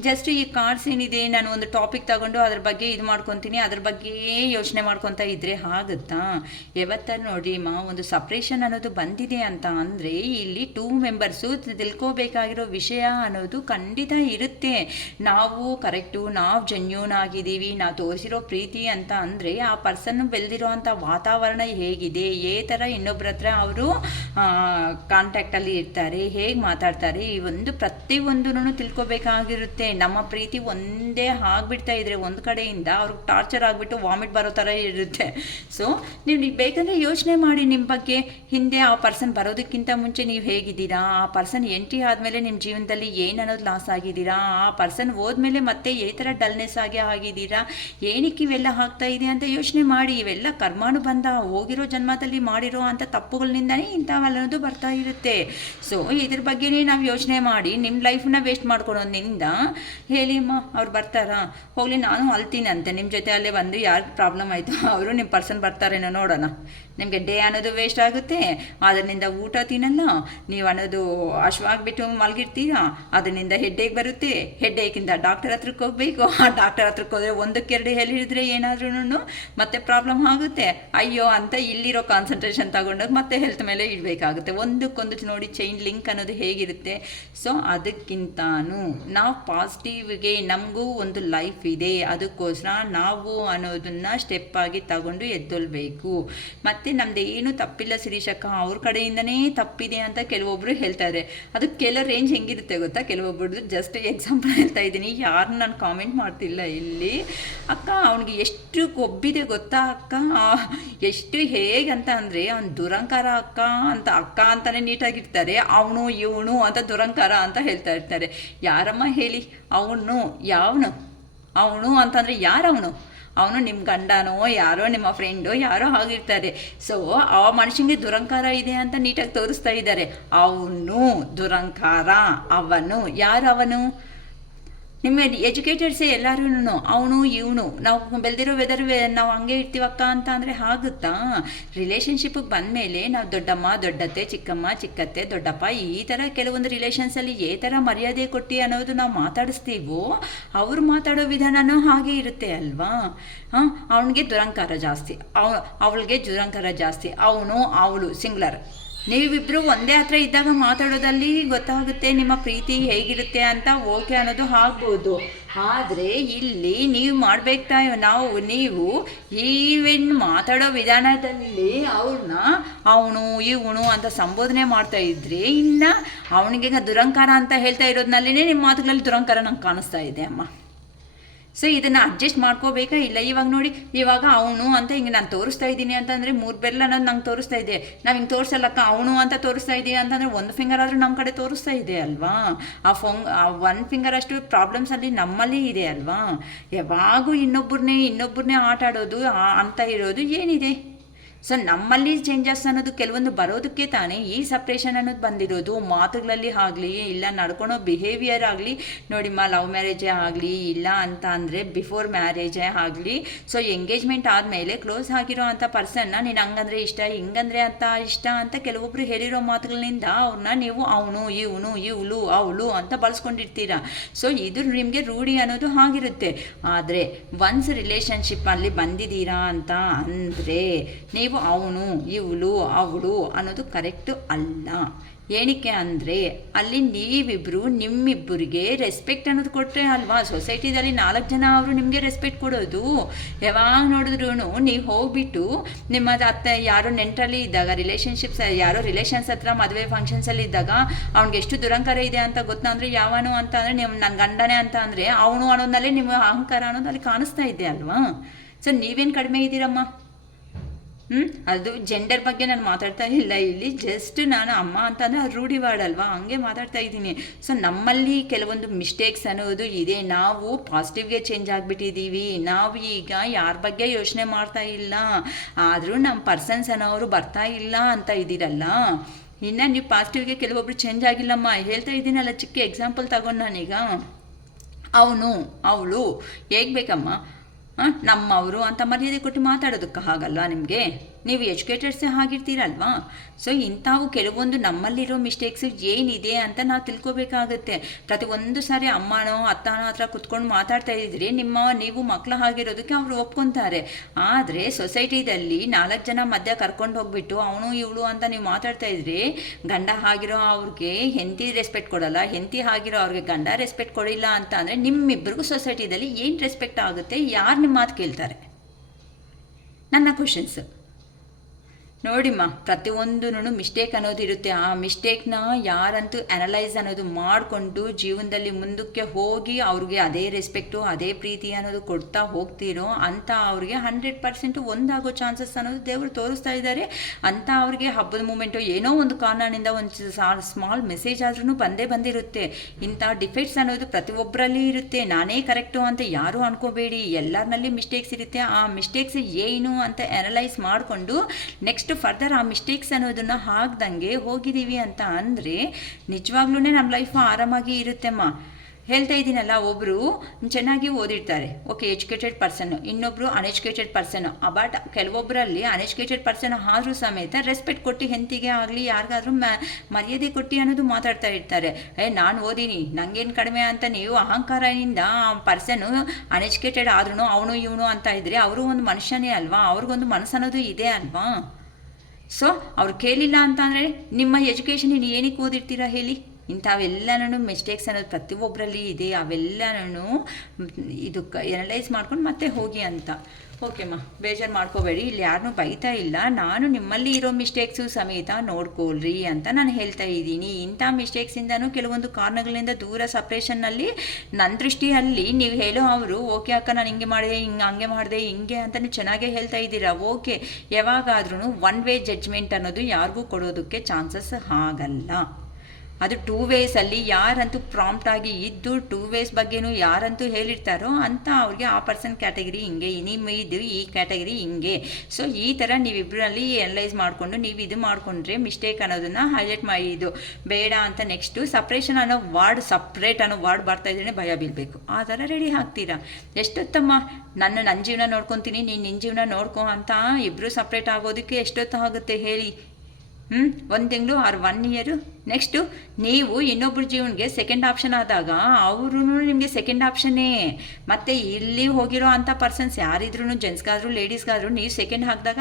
ಜಸ್ಟ್ ಈ ಕಾರ್ಡ್ಸ್ ಏನಿದೆ, ನಾನು ಒಂದು ಟಾಪಿಕ್ ತಗೊಂಡು ಅದ್ರ ಬಗ್ಗೆ ಇದು ಮಾಡ್ಕೊತೀನಿ, ಅದ್ರ ಬಗ್ಗೆ ಯೋಚನೆ ಮಾಡ್ಕೊತಾ ಇದ್ರೆ ಆಗುತ್ತಾ? ಯಾವತ್ತ ನೋಡಿ ಒಂದು ಸಪ್ರೇಷನ್ ಅನ್ನೋದು ಬಂದಿದೆ ಅಂತ ಅಂದರೆ, ಇಲ್ಲಿ 2 ಮೆಂಬರ್ಸು ತಿಳ್ಕೋಬೇಕಾಗಿರೋ ವಿಷಯ ಅನ್ನೋದು ಖಂಡಿತ ಇರುತ್ತೆ. ನಾವು ಕರೆಕ್ಟು, ನಾವು ಜೆನ್ಯೂನ್ ಆಗಿದ್ದೀವಿ, ನಾವು ತೋರಿಸಿರೋ ಪ್ರೀತಿ ಅಂತ ಅಂದರೆ, ಆ ಪರ್ಸನ್ ಬೆಳೆದಿರೋ ಅಂಥ ವಾತಾವರಣ ಹೇಗಿದೆ, ಥರ ಇನ್ನೊಬ್ಬರ ಹತ್ರ ಅವರು ಕಾಂಟ್ಯಾಕ್ಟಲ್ಲಿ ಇರ್ತಾರೆ, ಹೇಗೆ ಮಾತಾಡ್ತಾರೆ, ಈ ಒಂದು ಪ್ರತಿಯೊಂದೂ ತಿಳ್ಕೊಬೇಕಾಗಿರುತ್ತೆ. ನಮ್ಮ ಪ್ರೀತಿ ಒಂದೇ ಆಗಿಬಿಡ್ತಾ ಇದ್ರೆ ಒಂದು ಕಡೆಯಿಂದ ಅವ್ರಿಗೆ ಟಾರ್ಚರ್ ಆಗಿಬಿಟ್ಟು ವಾಮಿಟ್ ಬರೋ ಥರ ಇರುತ್ತೆ. ಸೊ ನೀವು ಬೇಕಂದರೆ ಯೋಚನೆ ಮಾಡಿ, ನಿಮ್ಮ ಬಗ್ಗೆ ಹಿಂದೆ ಆ ಪರ್ಸನ್ ಬರೋದಕ್ಕಿಂತ ಮುಂಚೆ ನೀವು ಹೇಗಿದ್ದೀರಾ, ಆ ಪರ್ಸನ್ ಎಂಟ್ರಿ ಆದಮೇಲೆ ನಿಮ್ಮ ಜೀವನದಲ್ಲಿ ಏನು ಅನ್ನೋದು ಲಾಸ್ ಆಗಿದ್ದೀರಾ, ಆ ಪರ್ಸನ್ ಹೋದ್ಮೇಲೆ ಮತ್ತೆ ಥರ ಡಲ್ನೆಸ್ ಆಗಿದ್ದೀರಾ, ಏನಕ್ಕೆ ಇವೆಲ್ಲ ಆಗ್ತಾ ಇದೆ ಅಂತ ಯೋಚನೆ ಮಾಡಿ. ಇವೆಲ್ಲ ಕರ್ಮಾನು ಬಂದ ಹೋಗಿರೋ ಜನ್ಮದಲ್ಲಿ ಮಾಡಿರೋ ಅಂಥ ತಪ್ಪುಗಳಿಂದನೇ ಇಂಥವೆಲ್ಲದು ಬರ್ತಾ ಇರುತ್ತೆ. ಸೊ ಇದ್ರ ಬಗ್ಗೆನೇ ನಾವು ಯೋಚನೆ ಮಾಡಿ ನಿಮ್ಮ ಲೈಫನ್ನ ವೇಸ್ಟ್ ಮಾಡ್ಕೊಳೋದ್ರಿಂದ, ಹೇಳಿ ಅಮ್ಮ ಅವ್ರು ಬರ್ತಾರಾ, ಹೋಗಲಿ ನಾನು ಅಲ್ತೀನಂತೆ ನಿಮ್ಮ ಜೊತೆ ಅಲ್ಲೇ ಬಂದು ಯಾರು ಪ್ರಾಬ್ಲಮ್ ಆಯಿತು ಅವರು ನಿಮ್ಮ ಪರ್ಸನ್ ಬರ್ತಾರೇನೋ ನೋಡೋಣ. ನಿಮಗೆ ಡೇ ಅನ್ನೋದು ವೇಸ್ಟ್ ಆಗುತ್ತೆ, ಅದರಿಂದ ಊಟ ತಿನ್ನಲ್ಲ, ನೀವು ಅನ್ನೋದು ಹಶ್ವಾಗಿಬಿಟ್ಟು ಮಲಗಿರ್ತೀರಾ, ಅದರಿಂದ ಹೆಡ್ಡೇಕ್ ಬರುತ್ತೆ, ಹೆಡ್ಡೇಕಿಂದ ಡಾಕ್ಟರ್ ಹತ್ರಕ್ಕೆ ಹೋಗಬೇಕು, ಆ ಡಾಕ್ಟರ್ ಹತ್ರಕ್ಕೆ ಹೋದರೆ 1-2 ಹೇಳಿದ್ರೆ ಏನಾದ್ರೂ ಮತ್ತೆ ಪ್ರಾಬ್ಲಮ್ ಆಗುತ್ತೆ. ಅಯ್ಯೋ ಅಂತ ಇಲ್ಲಿರೋ ಕಾನ್ಸಂಟ್ರೇಷನ್ ತಗೊಂಡಾಗ ಮತ್ತೆ ಹೆಲ್ತ್ ಮೇಲೆ ಇಡಬೇಕಾಗುತ್ತೆ. ಒಂದಕ್ಕೊಂದು ನೋಡಿ ಚೈನ್ ಲಿಂಕ್ ಅನ್ನೋದು ಹೇಗಿರುತ್ತೆ. ಸೊ ಅದಕ್ಕಿಂತನೂ ನಾವು ಪಾಸಿಟಿವ್ಗೆ, ನಮಗೂ ಒಂದು ಲೈಫ್ ಇದೆ, ಅದಕ್ಕೋಸ್ಕರ ನಾವು ಅನ್ನೋದನ್ನು ಸ್ಟೆಪ್ ಆಗಿ ತಗೊಂಡು ಎದ್ದೊಳ್ಬೇಕು. ಮತ್ತು ನಮ್ದು ಏನು ತಪ್ಪಿಲ್ಲ ಶಿರೀಷಕ್ಕ, ಅವ್ರ ಕಡೆಯಿಂದನೇ ತಪ್ಪಿದೆ ಅಂತ ಕೆಲವೊಬ್ರು ಹೇಳ್ತಾರೆ. ಅದು ಕೆಲವು ರೇಂಜ್ ಹೆಂಗಿರುತ್ತೆ ಗೊತ್ತಾ, ಕೆಲವೊಬ್ರದ್ದು ಜಸ್ಟ್ ಎಕ್ಸಾಂಪಲ್ ಹೇಳ್ತಾ ಇದ್ದೀನಿ, ಯಾರನ್ನ ನಾನು ಕಾಮೆಂಟ್ ಮಾಡ್ತಿಲ್ಲ ಇಲ್ಲಿ. ಅಕ್ಕ ಅವ್ನಿಗೆ ಎಷ್ಟು ಕೊಬ್ಬಿದೆ ಗೊತ್ತಾ ಅಕ್ಕ, ಎಷ್ಟು ಹೇಗಂತ ಅಂದರೆ ಅವ್ನು ದುರಂಕಾರ ಅಕ್ಕ ಅಂತಾನೆ ನೀಟಾಗಿರ್ತಾರೆ, ಅವನು ಇವನು ಅಂತ ದುರಂಕಾರ ಅಂತ ಹೇಳ್ತಾ ಇರ್ತಾರೆ. ಯಾರಮ್ಮ ಹೇಳಿ, ಅವನು ಅಂತಂದರೆ ಯಾರವನು? ಅವನು ನಿಮ್ಮ ಗಂಡನೋ ಯಾರೋ ನಿಮ್ಮ ಫ್ರೆಂಡೋ ಯಾರೋ ಆಗಿರ್ತಾರೆ. ಸೊ ಆ ಮನುಷ್ಯನಿಗೆ ದುರಂಕಾರ ಇದೆ ಅಂತ ನೀಟಾಗಿ ತೋರಿಸ್ತಾ ಇದ್ದಾರೆ. ಅವನು ದುರಂಕಾರ, ಯಾರು ನಿಮ್ಮ ಎಜುಕೇಟೆಡ್ಸೇ ಎಲ್ಲರೂ, ಅವನು ಇವನು, ನಾವು ಬೆಳೆದಿರೋ ವೆದರ್ ನಾವು ಹಂಗೆ ಇರ್ತೀವಕ್ಕ ಅಂತ ಅಂದರೆ ಆಗುತ್ತಾ? ರಿಲೇಷನ್ಶಿಪ್ಪಿಗೆ ಬಂದಮೇಲೆ ನಾವು ದೊಡ್ಡಮ್ಮ ದೊಡ್ಡತ್ತೆ, ಚಿಕ್ಕಮ್ಮ ಚಿಕ್ಕತ್ತೆ, ದೊಡ್ಡಪ್ಪ, ಈ ಥರ ಕೆಲವೊಂದು ರಿಲೇಷನ್ಸಲ್ಲಿ ಥರ ಮರ್ಯಾದೆ ಕೊಟ್ಟು ಅನ್ನೋದು ನಾವು ಮಾತಾಡಿಸ್ತೀವೋ, ಅವ್ರು ಮಾತಾಡೋ ವಿಧಾನನೂ ಹಾಗೆ ಇರುತ್ತೆ ಅಲ್ವಾ? ಅವನಿಗೆ ದುರಂಕಾರ ಜಾಸ್ತಿ, ಅವಳಿಗೆ ದುರಂಕಾರ ಜಾಸ್ತಿ, ಅವಳು ಸಿಂಗ್ಯುಲರ್. ನೀವಿಬ್ಬರು ಒಂದೇ ಹತ್ರ ಇದ್ದಾಗ ಮಾತಾಡೋದಲ್ಲಿ ಗೊತ್ತಾಗುತ್ತೆ ನಿಮ್ಮ ಪ್ರೀತಿ ಹೇಗಿರುತ್ತೆ ಅಂತ, ಓಕೆ ಅನ್ನೋದು ಆಗ್ಬೋದು. ಆದರೆ ಇಲ್ಲಿ ನೀವು ನೀವು ಈವೆನ್ ಮಾತಾಡೋ ವಿಧಾನದಲ್ಲಿ ಅವ್ರನ್ನ ಅವನು ಇವನು ಅಂತ ಸಂಬೋಧನೆ ಮಾಡ್ತಾ ಇದ್ರೆ, ಇನ್ನು ಅವನಿಗೆ ದುರಂಕಾರ ಅಂತ ಹೇಳ್ತಾ ಇರೋದ್ನಲ್ಲೇ ನಿಮ್ಮ ಮಾತುಗಳಲ್ಲಿ ದುರಂಕಾರ ನಂಗೆ ಕಾಣಿಸ್ತಾ ಇದೆ ಅಮ್ಮ. ಸೊ ಇದನ್ನು ಅಡ್ಜಸ್ಟ್ ಮಾಡ್ಕೋಬೇಕಾ ಇಲ್ಲ? ಇವಾಗ ನೋಡಿ, ಇವಾಗ ಅವನು ಅಂತ ಹಿಂಗೆ ನಾನು ತೋರಿಸ್ತಾ ಇದ್ದೀನಿ ಅಂತಂದರೆ 3 ಬೆರಳು ಅನ್ನೋದು ನಂಗೆ ತೋರಿಸ್ತಾ ಇದೆ. ನಾವು ಹಿಂಗೆ ತೋರಿಸಲ್ಲಕ್ಕ, ಅವನು ಅಂತ ತೋರಿಸ್ತಾ ಇದೆಯಾ ಅಂತಂದರೆ 1 ಫಿಂಗರ್ ಆದರೂ ನಮ್ಮ ಕಡೆ ತೋರಿಸ್ತಾ ಇದೆ ಅಲ್ವಾ? ಆ 1 ಫಿಂಗರ್ ಅಷ್ಟು ಪ್ರಾಬ್ಲಮ್ಸಲ್ಲಿ ನಮ್ಮಲ್ಲಿ ಇದೆ ಅಲ್ವಾ? ಯಾವಾಗೂ ಇನ್ನೊಬ್ಬರನ್ನೇ ಆಟ ಆಡೋದು ಅಂತ ಇರೋದು ಏನಿದೆ? ಸೊ ನಮ್ಮಲ್ಲಿ ಚೇಂಜಸ್ ಅನ್ನೋದು ಕೆಲವೊಂದು ಬರೋದಕ್ಕೆ ತಾನೇ ಈ ಸಪ್ರೇಷನ್ ಅನ್ನೋದು ಬಂದಿರೋದು. ಮಾತುಗಳಲ್ಲಿ ಆಗಲಿ, ಇಲ್ಲ ನಡ್ಕೊಳೋ ಬಿಹೇವಿಯರ್ ಆಗಲಿ, ನೋಡಿಮ್ಮ ಲವ್ ಮ್ಯಾರೇಜೇ ಆಗಲಿ, ಇಲ್ಲ ಅಂತ ಅಂದರೆ ಬಿಫೋರ್ ಮ್ಯಾರೇಜೇ ಆಗಲಿ. ಸೊ ಎಂಗೇಜ್ಮೆಂಟ್ ಆದಮೇಲೆ ಕ್ಲೋಸ್ ಆಗಿರೋ ಅಂಥ ಪರ್ಸನ್ನ ನೀನು ಹಂಗಂದ್ರೆ ಇಷ್ಟ, ಹಿಂಗಂದ್ರೆ ಅಂತ ಇಷ್ಟ ಅಂತ ಕೆಲವೊಬ್ರು ಹೇಳಿರೋ ಮಾತುಗಳಿಂದ ಅವ್ರನ್ನ ನೀವು ಅವನು ಇವನು ಇವಳು ಅವಳು ಅಂತ ಬಳಸ್ಕೊಂಡಿರ್ತೀರ. ಸೊ ಇದು ನಿಮಗೆ ರೂಢಿ ಅನ್ನೋದು ಆಗಿರುತ್ತೆ. ಆದರೆ ಒನ್ಸ್ ರಿಲೇಷನ್ಶಿಪ್ಪಲ್ಲಿ ಬಂದಿದ್ದೀರಾ ಅಂತ ಅಂದರೆ ನೀವು ಅವನು ಇವಳು ಅವಳು ಅನ್ನೋದು ಕರೆಕ್ಟು ಅಲ್ಲ. ಏನಕ್ಕೆ ಅಂದರೆ ಅಲ್ಲಿ ನೀವಿಬ್ಬರು ನಿಮ್ಮಿಬ್ಬರಿಗೆ ರೆಸ್ಪೆಕ್ಟ್ ಅನ್ನೋದು ಕೊಟ್ಟರೆ ಅಲ್ವಾ ಸೊಸೈಟಿದಲ್ಲಿ 4 ಜನ ಅವರು ನಿಮಗೆ ರೆಸ್ಪೆಕ್ಟ್ ಕೊಡೋದು. ಯಾವಾಗ ನೋಡಿದ್ರು ನೀವು ಹೋಗ್ಬಿಟ್ಟು ನಿಮ್ಮ ಅತ್ತೆ ಯಾರೋ ನೆಂಟರಲ್ಲಿ ಇದ್ದಾಗ ರಿಲೇಷನ್ಶಿಪ್ಸ್ ಯಾರೋ ರಿಲೇಷನ್ಸ್ ಹತ್ರ ಮದುವೆ ಫಂಕ್ಷನ್ಸಲ್ಲಿ ಇದ್ದಾಗ ಅವ್ನಿಗೆ ಎಷ್ಟು ದುರಂಕಾರ ಇದೆ ಅಂತ ಗೊತ್ತಾ ಅಂದರೆ ಯಾವನು ಅಂತ ಅಂದರೆ ನೀವು ನನ್ನ ಗಂಡನೇ ಅಂತ ಅಂದರೆ ಅವನು ಅನ್ನೋದಲ್ಲೇ ನಿಮ್ಮ ಅಹಂಕಾರ ಅನ್ನೋದು ಅಲ್ಲಿ ಕಾಣಿಸ್ತಾ ಇದೆ ಅಲ್ವಾ. ಸೊ ನೀವೇನು ಕಡಿಮೆ ಇದ್ದೀರಮ್ಮ? ಅದು ಜೆಂಡರ್ ಬಗ್ಗೆ ನಾನು ಮಾತಾಡ್ತಾ ಇಲ್ಲ ಇಲ್ಲಿ, ಜಸ್ಟ್ ನಾನು ಅಮ್ಮ ಅಂತಂದರೆ ಅದು ರೂಢಿವಾಡ ಅಲ್ವಾ, ಹಂಗೆ ಮಾತಾಡ್ತಾ ಇದ್ದೀನಿ. ಸೊ ನಮ್ಮಲ್ಲಿ ಕೆಲವೊಂದು ಮಿಸ್ಟೇಕ್ಸ್ ಅನ್ನೋದು ಇದೆ. ನಾವು ಪಾಸಿಟಿವ್ಗೆ ಚೇಂಜ್ ಆಗಿಬಿಟ್ಟಿದ್ದೀವಿ. ನಾವು ಈಗ ಯಾರ ಬಗ್ಗೆ ಯೋಚನೆ ಮಾಡ್ತಾ ಇಲ್ಲ, ಆದರೂ ನಮ್ಮ ಪರ್ಸನ್ಸ್ ಅನ್ನೋರು ಬರ್ತಾ ಇಲ್ಲ ಅಂತ ಇದ್ದೀರಲ್ಲ. ಇನ್ನು ನೀವು ಪಾಸಿಟಿವ್ಗೆ ಕೆಲವೊಬ್ರು ಚೇಂಜ್ ಆಗಿಲ್ಲಮ್ಮ, ಹೇಳ್ತಾ ಇದ್ದೀನಲ್ಲ. ಚಿಕ್ಕ ಎಕ್ಸಾಂಪಲ್ ತಗೊಂಡು ನಾನೀಗ ಅವನು ಅವಳು ಹೇಗೆ ಬೇಕಮ್ಮ ನಮ್ಮವರು ಅಂತ ಮರ್ಯಾದೆ ಕೊಟ್ಟು ಮಾತಾಡೋದಕ್ಕೆ ಆಗಲ್ವಾ ನಿಮಗೆ? ನೀವು ಎಜುಕೇಟೆಡ್ಸೇ ಆಗಿರ್ತೀರಲ್ವಾ. ಸೊ ಇಂಥವು ಕೆಲವೊಂದು ನಮ್ಮಲ್ಲಿರೋ ಮಿಸ್ಟೇಕ್ಸ್ ಏನಿದೆ ಅಂತ ನಾವು ತಿಳ್ಕೊಬೇಕಾಗುತ್ತೆ. ಪ್ರತಿಯೊಂದು ಸಾರಿ ಅಮ್ಮನೋ ಅತ್ತನೋ ಹತ್ರ ಕುತ್ಕೊಂಡು ಮಾತಾಡ್ತಾ ಇದ್ರಿ ನೀವು ಮಕ್ಕಳು ಆಗಿರೋದಕ್ಕೆ ಅವರು ಒಪ್ಕೊತಾರೆ. ಆದರೆ ಸೊಸೈಟಿದಲ್ಲಿ 4 ಜನ ಮಧ್ಯ ಕರ್ಕೊಂಡು ಹೋಗ್ಬಿಟ್ಟು ಅವನು ಇವಳು ಅಂತ ನೀವು ಮಾತಾಡ್ತಾ ಇದ್ರಿ, ಗಂಡ ಆಗಿರೋ ಅವ್ರಿಗೆ ಹೆಂಡತಿ ರೆಸ್ಪೆಕ್ಟ್ ಕೊಡಲ್ಲ, ಹೆಂಡತಿ ಆಗಿರೋ ಅವ್ರಿಗೆ ಗಂಡ ರೆಸ್ಪೆಕ್ಟ್ ಕೊಡಿಲ್ಲ ಅಂತ ಅಂದರೆ ನಿಮ್ಮಿಬ್ಬರಿಗೂ ಸೊಸೈಟಿದಲ್ಲಿ ಏನು ರೆಸ್ಪೆಕ್ಟ್ ಆಗುತ್ತೆ? ಯಾರು ನಿಮ್ಮ ಮಾತು ಕೇಳ್ತಾರೆ? ನನ್ನ ಕ್ವಶನ್ಸ್ ನೋಡಿಮ್ಮ. ಪ್ರತಿಯೊಂದೂ ಮಿಸ್ಟೇಕ್ ಅನ್ನೋದಿರುತ್ತೆ. ಆ ಮಿಸ್ಟೇಕ್ನ ಯಾರಂತೂ ಅನಲೈಸ್ ಅನ್ನೋದು ಮಾಡಿಕೊಂಡು ಜೀವನದಲ್ಲಿ ಮುಂದಕ್ಕೆ ಹೋಗಿ ಅವ್ರಿಗೆ ಅದೇ ರೆಸ್ಪೆಕ್ಟು ಅದೇ ಪ್ರೀತಿ ಅನ್ನೋದು ಕೊಡ್ತಾ ಹೋಗ್ತಿರೋ ಅಂಥ ಅವ್ರಿಗೆ 100% ಒಂದಾಗೋ ಚಾನ್ಸಸ್ ಅನ್ನೋದು ದೇವರು ತೋರಿಸ್ತಾ ಇದ್ದಾರೆ. ಅಂಥ ಅವ್ರಿಗೆ ಹಬ್ಬದ ಮೂಮೆಂಟು ಏನೋ ಒಂದು ಕಾರಣದಿಂದ ಒಂದು ಸ್ಮಾಲ್ ಮೆಸೇಜ್ ಆದ್ರೂ ಬಂದಿರುತ್ತೆ. ಇಂಥ ಡಿಫೆಕ್ಟ್ಸ್ ಅನ್ನೋದು ಪ್ರತಿಯೊಬ್ಬರಲ್ಲಿ ಇರುತ್ತೆ. ನಾನೇ ಕರೆಕ್ಟು ಅಂತ ಯಾರೂ ಅನ್ಕೋಬೇಡಿ, ಎಲ್ಲರಲ್ಲಿ ಮಿಸ್ಟೇಕ್ಸ್ ಇರುತ್ತೆ. ಆ ಮಿಸ್ಟೇಕ್ಸ್ ಏನು ಅಂತ ಅನಲೈಸ್ ಮಾಡಿಕೊಂಡು ನೆಕ್ಸ್ಟ್ ಫರ್ದರ್ ಆ ಮಿಸ್ಟೇಕ್ಸ್ ಅನ್ನೋದನ್ನು ಹಾಕ್ದಂಗೆ ಹೋಗಿದ್ದೀವಿ ಅಂತ ಅಂದರೆ ನಿಜವಾಗ್ಲೂ ನಮ್ಮ ಲೈಫ್ ಆರಾಮಾಗಿ ಇರುತ್ತೆಮ್ಮ. ಹೇಳ್ತಾ ಇದ್ದೀನಲ್ಲ, ಒಬ್ಬರು ಚೆನ್ನಾಗಿ ಓದಿರ್ತಾರೆ, ಓಕೆ, ಎಜುಕೇಟೆಡ್ ಪರ್ಸನ್ನು, ಇನ್ನೊಬ್ಬರು ಅನ್ಎಜುಕೇಟೆಡ್ ಪರ್ಸನ್ನು. ಬಟ್ ಕೆಲವೊಬ್ಬರಲ್ಲಿ ಅನ್ಎಜುಕೇಟೆಡ್ ಪರ್ಸನ್ ಆದರೂ ಸಮೇತ ರೆಸ್ಪೆಕ್ಟ್ ಕೊಟ್ಟು ಹೆಂಡತಿಗೆ ಆಗಲಿ ಯಾರಿಗಾದ್ರೂ ಮರ್ಯಾದೆ ಕೊಟ್ಟು ಅನ್ನೋದು ಮಾತಾಡ್ತಾ ಇರ್ತಾರೆ. ನಾನು ಓದಿನಿ ನನಗೇನು ಕಡಿಮೆ ಅಂತ ನೀವು ಅಹಂಕಾರದಿಂದ ಆ ಪರ್ಸನ್ನು ಅನ್ಎಜುಕೇಟೆಡ್ ಆದ್ರೂ ಅವನು ಇವನು ಅಂತ ಇದ್ದರೆ ಅವರು ಒಂದು ಮನುಷ್ಯನೇ ಅಲ್ವಾ, ಅವ್ರಿಗೊಂದು ಮನಸ್ಸು ಅನ್ನೋದು ಇದೆ ಅಲ್ವಾ. ಸೊ ಅವ್ರು ಕೇಳಿಲ್ಲ ಅಂತಂದರೆ ನಿಮ್ಮ ಎಜುಕೇಷನ್ ನೀವು ಏನಕ್ಕೆ ಓದಿರ್ತೀರಾ ಹೇಳಿ? ಇಂಥವೆಲ್ಲನೂ ಮಿಸ್ಟೇಕ್ಸ್ ಅನ್ನೋದು ಪ್ರತಿಯೊಬ್ಬರಲ್ಲಿ ಇದೆ. ಅವೆಲ್ಲನೂ ಇದಕ್ಕೆ ಎನಲೈಸ್ ಮಾಡ್ಕೊಂಡು ಮತ್ತೆ ಹೋಗಿ ಅಂತ. ಓಕೆಮ್ಮ, ಬೇಜಾರು ಮಾಡ್ಕೋಬೇಡಿ, ಇಲ್ಲಿ ಯಾರನ್ನೂ ಬೈತಾ ಇಲ್ಲ. ನಾನು ನಿಮ್ಮಲ್ಲಿ ಇರೋ ಮಿಸ್ಟೇಕ್ಸು ಸಮೇತ ನೋಡ್ಕೊಳ್ರಿ ಅಂತ ನಾನು ಹೇಳ್ತಾ ಇದ್ದೀನಿ. ಇಂಥ ಮಿಸ್ಟೇಕ್ಸಿಂದನೂ ಕೆಲವೊಂದು ಕಾರಣಗಳಿಂದ ದೂರ ಸಪ್ರೇಷನ್ನಲ್ಲಿ ನನ್ನ ದೃಷ್ಟಿಯಲ್ಲಿ ನೀವು ಹೇಳೋ ಅವರು ಓಕೆ ಅಕ್ಕ ನಾನು ಹಿಂಗೆ ಮಾಡಿದೆ ಹಂಗೆ ಮಾಡಿದೆ ಹಿಂಗೆ ಅಂತ ನೀವು ಚೆನ್ನಾಗೇ ಹೇಳ್ತಾ ಇದ್ದೀರಾ. ಓಕೆ, ಯಾವಾಗಾದ್ರೂ ಒನ್ ವೇ ಜಡ್ಜ್ಮೆಂಟ್ ಅನ್ನೋದು ಯಾರಿಗೂ ಕೊಡೋದಕ್ಕೆ ಚಾನ್ಸಸ್ ಆಗಲ್ಲ. ಅದು 2 ವೇಸಲ್ಲಿ ಯಾರಂತೂ ಪ್ರಾಂಪ್ಟಾಗಿ ಇದ್ದು 2 ವೇಸ್ ಬಗ್ಗೆನೂ ಯಾರಂತೂ ಹೇಳಿರ್ತಾರೋ ಅಂತ ಅವ್ರಿಗೆ ಆ ಪರ್ಸನ್ ಕ್ಯಾಟಗರಿ ಹಿಂಗೆ, ನಿಮ್ಮ ಇದು ಈ ಕ್ಯಾಟಗರಿ ಹಿಂಗೆ. ಸೊ ಈ ಥರ ನೀವಿಬ್ಬರಲ್ಲಿ ಅನಲೈಸ್ ಮಾಡಿಕೊಂಡು ನೀವು ಇದು ಮಾಡಿಕೊಂಡ್ರೆ ಮಿಸ್ಟೇಕ್ ಅನ್ನೋದನ್ನು ಹೈಲೈಟ್ ಮಾಡಿ ಇದು ಬೇಡ ಅಂತ. ನೆಕ್ಸ್ಟು ಸಪ್ರೇಷನ್ ಅನ್ನೋ ವರ್ಡ್, ಸಪ್ರೇಟ್ ಅನ್ನೋ ವರ್ಡ್ ಬರ್ತಾ ಇದ್ದರೆ ಭಯ ಬೀಳಬೇಕು. ಆ ಥರ ರೆಡಿ ಆಗ್ತೀರಾ. ಎಷ್ಟೊತ್ತಮ್ಮ ನನ್ನ ಜೀವನ ನೋಡ್ಕೊತೀನಿ, ನೀನು ನಿನ್ನ ಜೀವನ ನೋಡ್ಕೊ ಅಂತ ಇಬ್ಬರು ಸಪ್ರೇಟ್ ಆಗೋದಕ್ಕೆ ಎಷ್ಟೊತ್ತಾಗುತ್ತೆ ಹೇಳಿ? 1 ತಿಂಗಳು ಆರ್ 1 ಇಯರು. ನೆಕ್ಸ್ಟು ನೀವು ಇನ್ನೊಬ್ಬರ ಜೀವನಿಗೆ ಸೆಕೆಂಡ್ ಆಪ್ಷನ್ ಆದಾಗ ಅವರು ನಿಮಗೆ ಸೆಕೆಂಡ್ ಆಪ್ಷನ್ನೇ. ಮತ್ತು ಇಲ್ಲಿ ಹೋಗಿರೋ ಅಂಥ ಪರ್ಸನ್ಸ್ ಯಾರಿದ್ರು, ಜೆಂಟ್ಸ್ಗಾದರೂ ಲೇಡೀಸ್ಗಾದರೂ ನೀವು ಸೆಕೆಂಡ್ ಹಾಕಿದಾಗ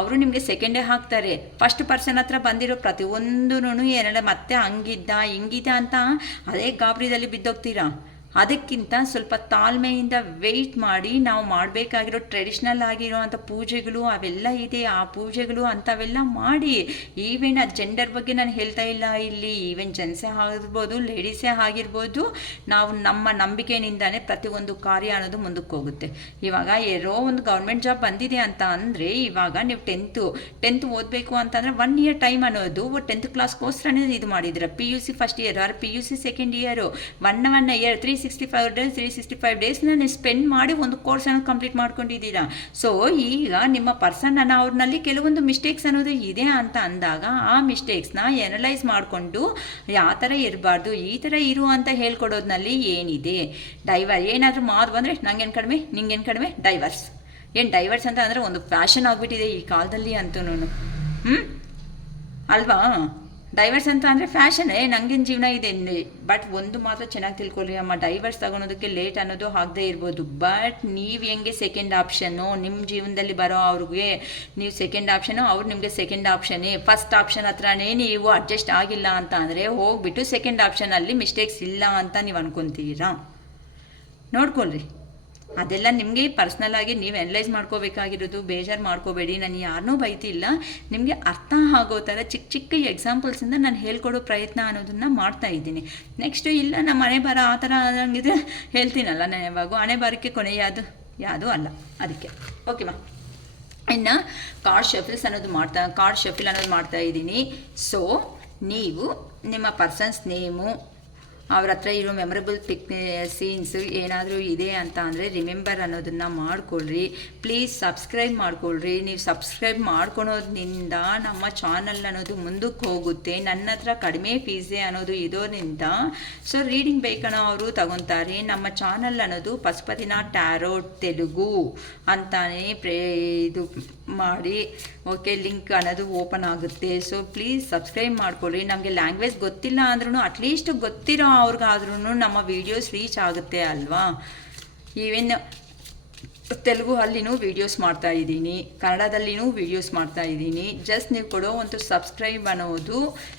ಅವರು ನಿಮಗೆ ಸೆಕೆಂಡೇ ಹಾಕ್ತಾರೆ. ಫಸ್ಟ್ ಪರ್ಸನ್ ಹತ್ರ ಬಂದಿರೋ ಪ್ರತಿಯೊಂದೂ ಏನೆಲ್ಲ ಮತ್ತೆ ಹಂಗಿದ್ದ ಹಿಂಗಿದ್ದ ಅಂತ ಅದೇ ಗಾಬರಿದಲ್ಲಿ ಬಿದ್ದೋಗ್ತೀರಾ. ಅದಕ್ಕಿಂತ ಸ್ವಲ್ಪ ತಾಳ್ಮೆಯಿಂದ ವೆಯ್ಟ್ ಮಾಡಿ ನಾವು ಮಾಡಬೇಕಾಗಿರೋ ಟ್ರೆಡಿಷ್ನಲ್ ಆಗಿರೋ ಅಂಥ ಪೂಜೆಗಳು ಅವೆಲ್ಲ ಇದೆ. ಆ ಪೂಜೆಗಳು ಅಂಥವೆಲ್ಲ ಮಾಡಿ. ಈವನ್ ಆ ಜೆಂಡರ್ ಬಗ್ಗೆ ನಾನು ಹೇಳ್ತಾ ಇಲ್ಲ ಇಲ್ಲಿ, ಈವನ್ ಜೆಂಟ್ಸೇ ಆಗಿರ್ಬೋದು ಲೇಡೀಸೇ ಆಗಿರ್ಬೋದು, ನಾವು ನಮ್ಮ ನಂಬಿಕೆಯಿಂದನೇ ಪ್ರತಿಯೊಂದು ಕಾರ್ಯ ಅನ್ನೋದು ಮುಂದಕ್ಕೆ ಹೋಗುತ್ತೆ. ಇವಾಗ ಏನೋ ಒಂದು ಗೌರ್ಮೆಂಟ್ ಜಾಬ್ ಬಂದಿದೆ ಅಂತ ಅಂದರೆ ಇವಾಗ ನೀವು ಟೆಂತ್ ಓದಬೇಕು ಅಂತಂದರೆ 1 ಇಯರ್ ಟೈಮ್ ಅನ್ನೋದು 10th ಕ್ಲಾಸ್ಗೋಸ್ಕರನೇ ಇದು ಮಾಡಿದ್ರೆ. PUC first year or PUC second year 1 year 365 ಡೇಸ್ನ ನೀವು ಸ್ಪೆಂಡ್ ಮಾಡಿ ಒಂದು ಕೋರ್ಸನ್ನು ಕಂಪ್ಲೀಟ್ ಮಾಡ್ಕೊಂಡಿದ್ದೀರಾ. ಸೊ ಈಗ ನಿಮ್ಮ ಪರ್ಸನ್ ಅವ್ರನ್ನಲ್ಲಿ ಕೆಲವೊಂದು ಮಿಸ್ಟೇಕ್ಸ್ ಅನ್ನೋದು ಇದೆ ಅಂತ ಅಂದಾಗ ಆ ಮಿಸ್ಟೇಕ್ಸ್ನ ಎನಲೈಸ್ ಮಾಡಿಕೊಂಡು ಯಾವ ಥರ ಇರಬಾರ್ದು ಈ ಥರ ಇರು ಅಂತ ಹೇಳ್ಕೊಡೋದ್ರಲ್ಲಿ ಏನಿದೆ. ಏನಾದರೂ ಮಾತು ಬಂದರೆ ನಂಗೇನು ಕಡಿಮೆ ನಿಂಗೇನು ಕಡಿಮೆ ಡೈವರ್ಸ್. ಡೈವರ್ಸ್ ಅಂತ ಅಂದರೆ ಒಂದು ಫ್ಯಾಷನ್ ಆಗಿಬಿಟ್ಟಿದೆ ಈ ಕಾಲದಲ್ಲಿ ಅಂತೂ ಅಲ್ವಾ. ಡೈವರ್ಸ್ ಅಂತ ಅಂದರೆ ಫ್ಯಾಷನ್, ನನಗೇನು ಜೀವನ ಇದೆ. ಬಟ್ ಒಂದು ಮಾತ್ರ ಚೆನ್ನಾಗಿ ತಿಳ್ಕೊಳ್ಳಿ ಅಮ್ಮ, ಡೈವರ್ಸ್ ತಗೊಳೋದಕ್ಕೆ ಲೇಟ್ ಅನ್ನೋದು ಆಗದೆ ಇರ್ಬೋದು, ಬಟ್ ನೀವು ಹೆಂಗೆ ಸೆಕೆಂಡ್ ಆಪ್ಷನ್ನು ನಿಮ್ಮ ಜೀವನದಲ್ಲಿ ಬರೋ ಅವ್ರಿಗೆ ನೀವು ಸೆಕೆಂಡ್ ಆಪ್ಷನು, ಅವ್ರು ನಿಮಗೆ ಸೆಕೆಂಡ್ ಆಪ್ಷನ್ನೇ. ಫಸ್ಟ್ ಆಪ್ಷನ್ ಹತ್ರನೇ ನೀವು ಅಡ್ಜಸ್ಟ್ ಆಗಿಲ್ಲ ಅಂತ ಅಂದರೆ ಹೋಗ್ಬಿಟ್ಟು ಸೆಕೆಂಡ್ ಆಪ್ಷನಲ್ಲಿ ಮಿಸ್ಟೇಕ್ಸ್ ಇಲ್ಲ ಅಂತ ನೀವು ಅನ್ಕೊತೀರಾ. ನೋಡ್ಕೊಳ್ರಿ, ಅದೆಲ್ಲ ನಿಮಗೆ ಪರ್ಸ್ನಲಾಗಿ ನೀವು ಅನಲೈಸ್ ಮಾಡ್ಕೋಬೇಕಾಗಿರೋದು. ಬೇಜಾರು ಮಾಡ್ಕೋಬೇಡಿ, ನಾನು ಯಾರನ್ನೂ ಬೈತಿಲ್ಲ. ನಿಮಗೆ ಅರ್ಥ ಆಗೋ ಥರ ಚಿಕ್ಕ ಚಿಕ್ಕ ಎಕ್ಸಾಂಪಲ್ಸಿಂದ ನಾನು ಹೇಳ್ಕೊಡೋ ಪ್ರಯತ್ನ ಅನ್ನೋದನ್ನು ಮಾಡ್ತಾ ಇದ್ದೀನಿ. ನೆಕ್ಸ್ಟು ಇಲ್ಲ ನಮ್ಮ ಹಣೆ ಬರ ಆ ಥರ ಆದಂಗಿದೆ ಹೇಳ್ತೀನಲ್ಲ ನಾನು ಯಾವಾಗೂ, ಹಣೆ ಬರೋಕ್ಕೆ ಕೊನೆ ಯಾವುದೂ ಅಲ್ಲ. ಅದಕ್ಕೆ ಓಕೆಮಾ. ಇನ್ನು ಕಾರ್ಡ್ ಶಫಲ್ ಅನ್ನೋದು ಮಾಡ್ತಾ ಇದ್ದೀನಿ. ಸೊ ನೀವು ನಿಮ್ಮ ಪರ್ಸನ್ಸ್ ನೇಮು, ಅವ್ರ ಹತ್ರ ಇರೋ ಮೆಮೊರಬಲ್ ಸೀನ್ಸು ಏನಾದರೂ ಇದೆ ಅಂತ ಅಂದರೆ ರಿಮೆಂಬರ್ ಅನ್ನೋದನ್ನು ಮಾಡ್ಕೊಳ್ರಿ. ಪ್ಲೀಸ್ ಸಬ್ಸ್ಕ್ರೈಬ್ ಮಾಡ್ಕೊಳ್ರಿ. ನೀವು ಸಬ್ಸ್ಕ್ರೈಬ್ ಮಾಡ್ಕೊಳೋದ್ರಿಂದ ನಮ್ಮ ಚಾನಲ್ ಅನ್ನೋದು ಮುಂದಕ್ಕೆ ಹೋಗುತ್ತೆ. ನನ್ನ ಹತ್ರ ಕಡಿಮೆ ಫೀಸೇ ಅನ್ನೋದು ಇರೋದ್ರಿಂದ ಸೊ ರೀಡಿಂಗ್ ಬೇಕನ್ನೋ ಅವರು ತಗೊತಾರೆ. ನಮ್ಮ ಚಾನಲ್ ಅನ್ನೋದು ಪಶುಪತಿನಾಥ್ ಟ್ಯಾರೋಟ್ ತೆಲುಗು ಅಂತಾನೆ ಇದು ಮಾಡಿ ಓಕೆ, ಲಿಂಕ್ ಅನ್ನೋದು ಓಪನ್ ಆಗುತ್ತೆ. ಸೊ ಪ್ಲೀಸ್ ಸಬ್ಸ್ಕ್ರೈಬ್ ಮಾಡ್ಕೊಳ್ಳಿ. ನಮಗೆ ಲ್ಯಾಂಗ್ವೇಜ್ ಗೊತ್ತಿಲ್ಲ ಅಂದ್ರೂ ಅಟ್ಲೀಸ್ಟ್ ಗೊತ್ತಿರೋ ಅವ್ರಿಗಾದ್ರೂ ನಮ್ಮ ವೀಡಿಯೋಸ್ ರೀಚ್ ಆಗುತ್ತೆ ಅಲ್ವಾ. ಈವನ್ ತೆಲುಗು ಅಲ್ಲಿನೂ ವೀಡಿಯೋಸ್ ಮಾಡ್ತಾ ಇದ್ದೀನಿ, ಕನ್ನಡದಲ್ಲಿನೂ ವೀಡಿಯೋಸ್ ಮಾಡ್ತಾ ಇದ್ದೀನಿ. ಜಸ್ಟ್ ನೀವು ಕೊಡೋ ಒಂದು ಸಬ್ಸ್ಕ್ರೈಬ್ ಅನ್ನೋದು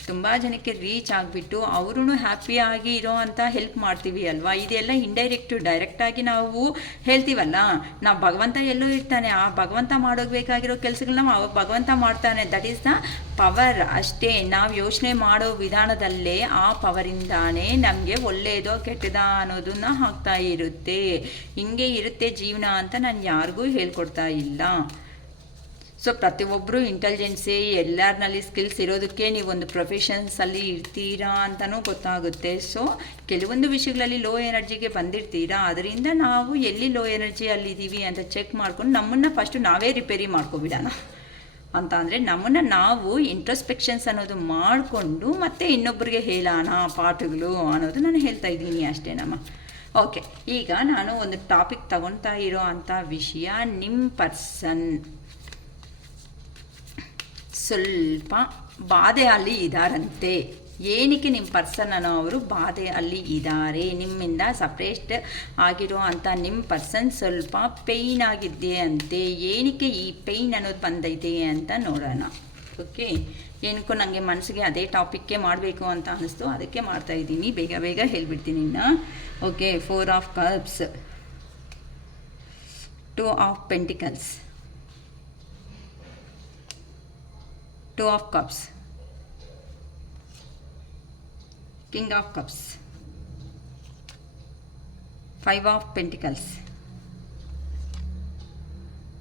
ತುಂಬ ಜನಕ್ಕೆ ರೀಚ್ ಆಗಿಬಿಟ್ಟು ಅವರು ಹ್ಯಾಪಿಯಾಗಿ ಇರೋ ಅಂತ ಹೆಲ್ಪ್ ಮಾಡ್ತೀವಿ ಅಲ್ವಾ. ಇದೆಲ್ಲ ಡೈರೆಕ್ಟಾಗಿ ನಾವು ಹೇಳ್ತೀವಲ್ಲ, ನಾವು ಭಗವಂತ ಎಲ್ಲೋ ಇರ್ತಾನೆ, ಆ ಭಗವಂತ ಮಾಡೋಗಬೇಕಾಗಿರೋ ಕೆಲಸಗಳನ್ನ ಭಗವಂತ ಮಾಡ್ತಾನೆ. ದಟ್ ಈಸ್ ದ ಪವರ್ ಅಷ್ಟೇ. ನಾವು ಯೋಚನೆ ಮಾಡೋ ವಿಧಾನದಲ್ಲೇ ಆ ಪವರಿಂದಾನೇ ನಮಗೆ ಒಳ್ಳೆಯದೋ ಕೆಟ್ಟದ ಅನ್ನೋದನ್ನ ಆಗ್ತಾ ಇರುತ್ತೆ. ಹಿಂಗೆ ಇರುತ್ತೆ ಜೀವನ ಅಂತ ನಾನು ಯಾರಿಗೂ ಹೇಳ್ಕೊಡ್ತಾ ಇಲ್ಲ. ಸೊ ಪ್ರತಿಯೊಬ್ಬರು ಇಂಟೆಲಿಜೆನ್ಸಿ ಎಲ್ಲರನಲ್ಲಿ ಸ್ಕಿಲ್ಸ್ ಇರೋದಕ್ಕೆ ನೀವೊಂದು ಪ್ರೊಫೆಷನ್ಸಲ್ಲಿ ಇರ್ತೀರಾ ಅಂತಲೂ ಗೊತ್ತಾಗುತ್ತೆ. ಸೊ ಕೆಲವೊಂದು ವಿಷಯಗಳಲ್ಲಿ ಲೋ ಎನರ್ಜಿಗೆ ಬಂದಿರ್ತೀರಾ, ಅದರಿಂದ ನಾವು ಎಲ್ಲಿ ಲೋ ಎನರ್ಜಿ ಅಲ್ಲಿದ್ದೀವಿ ಅಂತ ಚೆಕ್ ಮಾಡ್ಕೊಂಡು ನಮ್ಮನ್ನು ಫಸ್ಟು ನಾವೇ ರಿಪೇರಿ ಮಾಡ್ಕೊಬಿಡೋಣ ಅಂತ ಅಂದರೆ ನಮ್ಮನ್ನು ನಾವು ಇಂಟ್ರೋಸ್ಪೆಕ್ಷನ್ಸ್ ಅನ್ನೋದು ಮಾಡಿಕೊಂಡು ಮತ್ತೆ ಇನ್ನೊಬ್ಬರಿಗೆ ಹೇಳೋಣ ಪಾಠಗಳು ಅನ್ನೋದು ನಾನು ಹೇಳ್ತಾ ಇದ್ದೀನಿ ಅಷ್ಟೇನಮ್ಮ. ಓಕೆ, ಈಗ ನಾನು ಒಂದು ಟಾಪಿಕ್ ತಗೊಳ್ತಾ ಇರೋ ಅಂಥ ವಿಷಯ, ನಿಮ್ಮ ಪರ್ಸನ್ ಸ್ವಲ್ಪ ಬಾಧೆ ಅಲ್ಲಿ ಇದ್ದಾರಂತೆ. ಏನಕ್ಕೆ ನಿಮ್ಮ ಪರ್ಸನ್ ಅನ್ನೋ ಅವರು ಬಾಧೆ ಅಲ್ಲಿ ಇದ್ದಾರೆ, ನಿಮ್ಮಿಂದ ಸಪ್ರೇಟ್ ಆಗಿರೋ ಅಂಥ ನಿಮ್ಮ ಪರ್ಸನ್ ಸ್ವಲ್ಪ ಪೇಯ್ನ್ ಆಗಿದ್ದೆ ಅಂತೆ. ಏನಕ್ಕೆ ಈ ಪೇಯ್ನ್ ಅನ್ನೋದು ಬಂದೈತೆ ಅಂತ ನೋಡೋಣ. ಓಕೆ, ಏನಕ್ಕೂ ನನಗೆ ಮನಸ್ಸಿಗೆ ಅದೇ ಟಾಪಿಕ್ಗೆ ಮಾಡಬೇಕು ಅಂತ ಅನ್ನಿಸ್ತು, ಅದಕ್ಕೆ ಮಾಡ್ತಾಯಿದ್ದೀನಿ. ಬೇಗ ಹೇಳಿಬಿಡ್ತೀನಿ ಇನ್ನು. Okay, 4 of cups, 2 of pentacles, 2 of cups, king of cups, 5 of pentacles,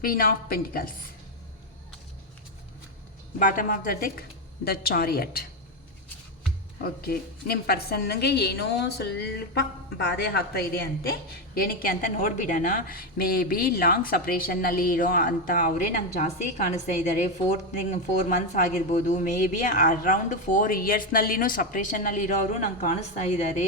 queen of pentacles, bottom of the deck the chariot. Okay, ನಿಮ್ಮ ಪರ್ಸನ್ಗೆ ಏನೋ ಸ್ವಲ್ಪ ಬಾಧೆ ಆಗ್ತಾ ಇದೆ ಅಂತೆ. ಏನಕ್ಕೆ ಅಂತ ನೋಡಿಬಿಡೋಣ. ಮೇ ಬಿ ಲಾಂಗ್ ಸಪ್ರೇಷನ್ನಲ್ಲಿ ಇರೋ ಅಂತ ಅವರೇ ನಂಗೆ ಜಾಸ್ತಿ ಕಾಣಿಸ್ತಾ ಇದ್ದಾರೆ. 4 ಮಂತ್ಸ್ ಆಗಿರ್ಬೋದು, ಮೇ ಬಿ ಅರೌಂಡ್ 4 ಇಯರ್ಸ್ನಲ್ಲಿನೂ ಸಪ್ರೇಷನ್ನಲ್ಲಿ ಇರೋರು ನಂಗೆ ಕಾಣಿಸ್ತಾ ಇದ್ದಾರೆ.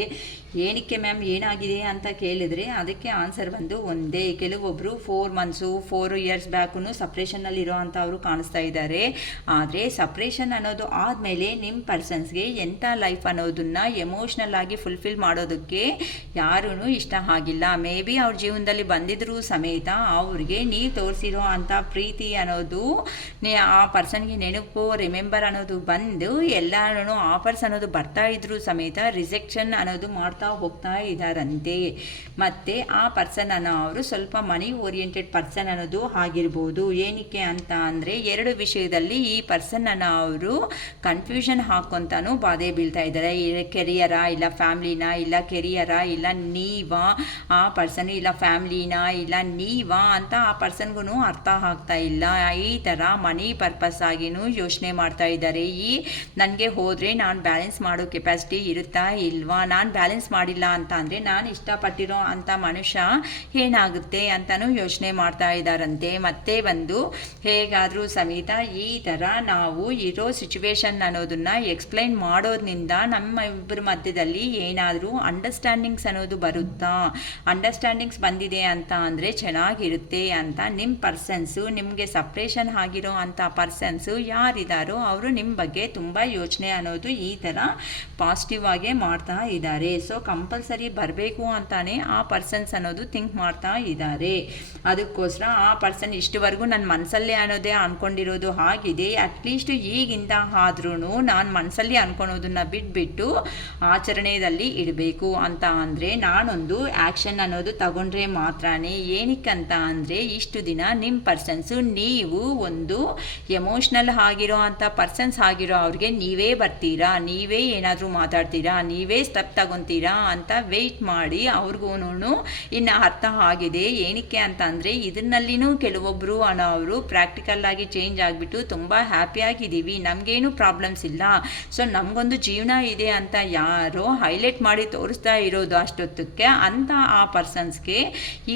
ಏನಕ್ಕೆ ಮ್ಯಾಮ್ ಏನಾಗಿದೆ ಅಂತ ಕೇಳಿದರೆ ಅದಕ್ಕೆ ಆನ್ಸರ್ ಬಂದು ಒಂದೇ. ಕೆಲವೊಬ್ಬರು 4 ಮಂತ್ಸು 4 ಇಯರ್ಸ್ ಬ್ಯಾಕು ಸಪ್ರೇಷನ್ನಲ್ಲಿರೋ ಅಂಥವರು ಕಾಣಿಸ್ತಾ ಇದ್ದಾರೆ. ಆದರೆ ಸಪ್ರೇಷನ್ ಅನ್ನೋದು ಆದಮೇಲೆ ನಿಮ್ಮ ಪರ್ಸನ್ಸ್ಗೆ ಎಂಥ ಲೈಫ್ ಅನ್ನೋದನ್ನು ಎಮೋಷ್ನಲ್ ಆಗಿ ಫುಲ್ಫಿಲ್ ಮಾಡೋದಕ್ಕೆ ಯಾರೂ ಇಷ್ಟ ಆಗಿಲ್ಲ. ಮೇ ಬಿ ಅವ್ರ ಜೀವನದಲ್ಲಿ ಬಂದಿದ್ರೂ ಸಮೇತ ಅವ್ರಿಗೆ ನೀವು ತೋರಿಸಿರೋ ಅಂಥ ಪ್ರೀತಿ ಅನ್ನೋದು ಆ ಪರ್ಸನ್ಗೆ ನೆನಪು ರಿಮೆಂಬರ್ ಅನ್ನೋದು ಬಂದು ಎಲ್ಲರೂ ಆಫರ್ಸ್ ಅನ್ನೋದು ಬರ್ತಾ ಇದ್ರೂ ಸಮೇತ ರಿಜೆಕ್ಷನ್ ಅನ್ನೋದು ಮಾಡ್ತಾ ಹೋಗ್ತಾ ಇದ್ದಾರಂತೆ. ಮತ್ತು ಆ ಪರ್ಸನ್ ಅನ್ನೋ ಅವರು ಸ್ವಲ್ಪ ಮನಿ ಓರಿಯೆಂಟೆಡ್ ಪರ್ಸನ್ ಅನ್ನೋದು ಆಗಿರ್ಬೋದು. ಏನಕ್ಕೆ ಅಂತ ಅಂದರೆ 2 ವಿಷಯದಲ್ಲಿ ಈ ಪರ್ಸನ್ ಅನ್ನೋ ಅವರು ಕನ್ಫ್ಯೂಷನ್ ಹಾಕ್ಕೊಂತಾನು ಬಾಧೆ ಬೀಳ್ತಾ ಇದ್ದಾರೆ. ಕೆರಿಯರಾ ಇಲ್ಲ ಫ್ಯಾಮ್ಲಿನಾ, ಇಲ್ಲ ಕೆರಿಯರಾ ಇಲ್ಲ ನೀವಾ, ಆ ಪರ್ಸನ್ ಇಲ್ಲ ಫ್ಯಾಮ್ಲಿನಾ ಇಲ್ಲ ನೀವಾ ಅಂತ ಆ ಪರ್ಸನ್ಗೂ ಅರ್ಥ ಆಗ್ತಾ ಇಲ್ಲ. ಈ ಥರ ಮನಿ ಪರ್ಪಸ್ ಆಗಿನೂ ಯೋಚನೆ ಮಾಡ್ತಾ ಇದ್ದಾರೆ. ನನಗೆ ಹೋದರೆ ನಾನು ಬ್ಯಾಲೆನ್ಸ್ ಮಾಡೋ ಕೆಪಾಸಿಟಿ ಇರುತ್ತಾ ಇಲ್ವಾ, ನಾನು ಬ್ಯಾಲೆನ್ಸ್ ಮಾಡಿಲ್ಲ ಅಂತ ಅಂದರೆ ನಾನು ಇಷ್ಟಪಟ್ಟಿರೋ ಅಂಥ ಮನುಷ್ಯ ಏನಾಗುತ್ತೆ ಅಂತಲೂ ಯೋಚನೆ ಮಾಡ್ತಾ ಇದ್ದಾರಂತೆ. ಮತ್ತೆ ಬಂದು ಹೇಗಾದರೂ ಸಮೇತ ಈ ಥರ ನಾವು ಇರೋ ಸಿಚುವೇಶನ್ ಅನ್ನೋದನ್ನು ಎಕ್ಸ್ಪ್ಲೈನ್ ಮಾಡೋದ್ರಿಂದ ಮಾಡೋದ್ರಿಂದ ನಮ್ಮ ಇಬ್ಬರ ಮಧ್ಯದಲ್ಲಿ ಏನಾದರೂ ಅಂಡರ್ಸ್ಟ್ಯಾಂಡಿಂಗ್ಸ್ ಅನ್ನೋದು ಬರುತ್ತಾ? ಅಂಡರ್ಸ್ಟ್ಯಾಂಡಿಂಗ್ಸ್ ಬಂದಿದೆ ಅಂತ ಅಂದರೆ ಚೆನ್ನಾಗಿರುತ್ತೆ ಅಂತ ನಿಮ್ಮ ಪರ್ಸನ್ಸು, ನಿಮಗೆ ಸಪ್ರೇಷನ್ ಆಗಿರೋ ಅಂಥ ಪರ್ಸನ್ಸು ಯಾರಿದ್ದಾರೋ ಅವರು ನಿಮ್ಮ ಬಗ್ಗೆ ತುಂಬ ಯೋಚನೆ ಅನ್ನೋದು ಈ ಥರ ಪಾಸಿಟಿವ್ ಆಗೇ ಮಾಡ್ತಾ ಇದ್ದಾರೆ. ಸೊ ಕಂಪಲ್ಸರಿ ಬರಬೇಕು ಅಂತಾನೆ ಆ ಪರ್ಸನ್ಸ್ ಅನ್ನೋದು ಥಿಂಕ್ ಮಾಡ್ತಾ ಇದ್ದಾರೆ. ಅದಕ್ಕೋಸ್ಕರ ಆ ಪರ್ಸನ್ ಇಷ್ಟುವರೆಗೂ ನನ್ನ ಮನಸ್ಸಲ್ಲೇ ಅನ್ನೋದೇ ಅಂದ್ಕೊಂಡಿರೋದು ಆಗಿದೆ. ಅಟ್ಲೀಸ್ಟ್ ಈಗಿಂದ ಆದ್ರೂ ನಾನು ಮನಸ್ಸಲ್ಲಿ ಅಂದ್ಕೊಳೋದನ್ನ ಬಿಟ್ಬಿಟ್ಟು ಆಚರಣೆಯಲ್ಲಿ ಇಡಬೇಕು ಅಂತ ಅಂದರೆ ನಾನೊಂದು ಆ್ಯಕ್ಷನ್ ಅನ್ನೋದು ತಗೊಂಡ್ರೆ ಮಾತ್ರನೇ. ಏನಕ್ಕಂತ ಅಂದರೆ ಇಷ್ಟು ದಿನ ನಿಮ್ಮ ಪರ್ಸನ್ಸು ನೀವು ಒಂದು ಎಮೋಷ್ನಲ್ ಆಗಿರೋ ಅಂಥ ಪರ್ಸನ್ಸ್ ಆಗಿರೋ ಅವ್ರಿಗೆ ನೀವೇ ಬರ್ತೀರಾ, ನೀವೇ ಏನಾದರೂ ಮಾತಾಡ್ತೀರಾ, ನೀವೇ ಸ್ಟೆಪ್ ತಗೊತೀರಾ ಅಂತ ವೆಯ್ಟ್ ಮಾಡಿ ಅವ್ರಿಗೂ ಇನ್ನು ಅರ್ಥ ಆಗಿದೆ. ಏನಕ್ಕೆ ಅಂತ ಅಂದರೆ ಇದನ್ನಲ್ಲಿನೂ ಕೆಲವೊಬ್ಬರು ಅವರು ಪ್ರಾಕ್ಟಿಕಲ್ ಆಗಿ ಚೇಂಜ್ ಆಗಿಬಿಟ್ಟು ತುಂಬ ಹ್ಯಾಪಿಯಾಗಿದ್ದೀವಿ, ನಮಗೇನು ಪ್ರಾಬ್ಲಮ್ಸ್ ಇಲ್ಲ, ಸೊ ನಮಗೊಂದು ಜೀವನ ಇದೆ ಅಂತ ಯಾರೋ ಹೈಲೈಟ್ ಮಾಡಿ ತೋರಿಸ್ತಾ ಇರೋದು ಅಷ್ಟೊತ್ತಕ್ಕೆ ಅಂತ ಆ ಪರ್ಸನ್ಸ್ಗೆ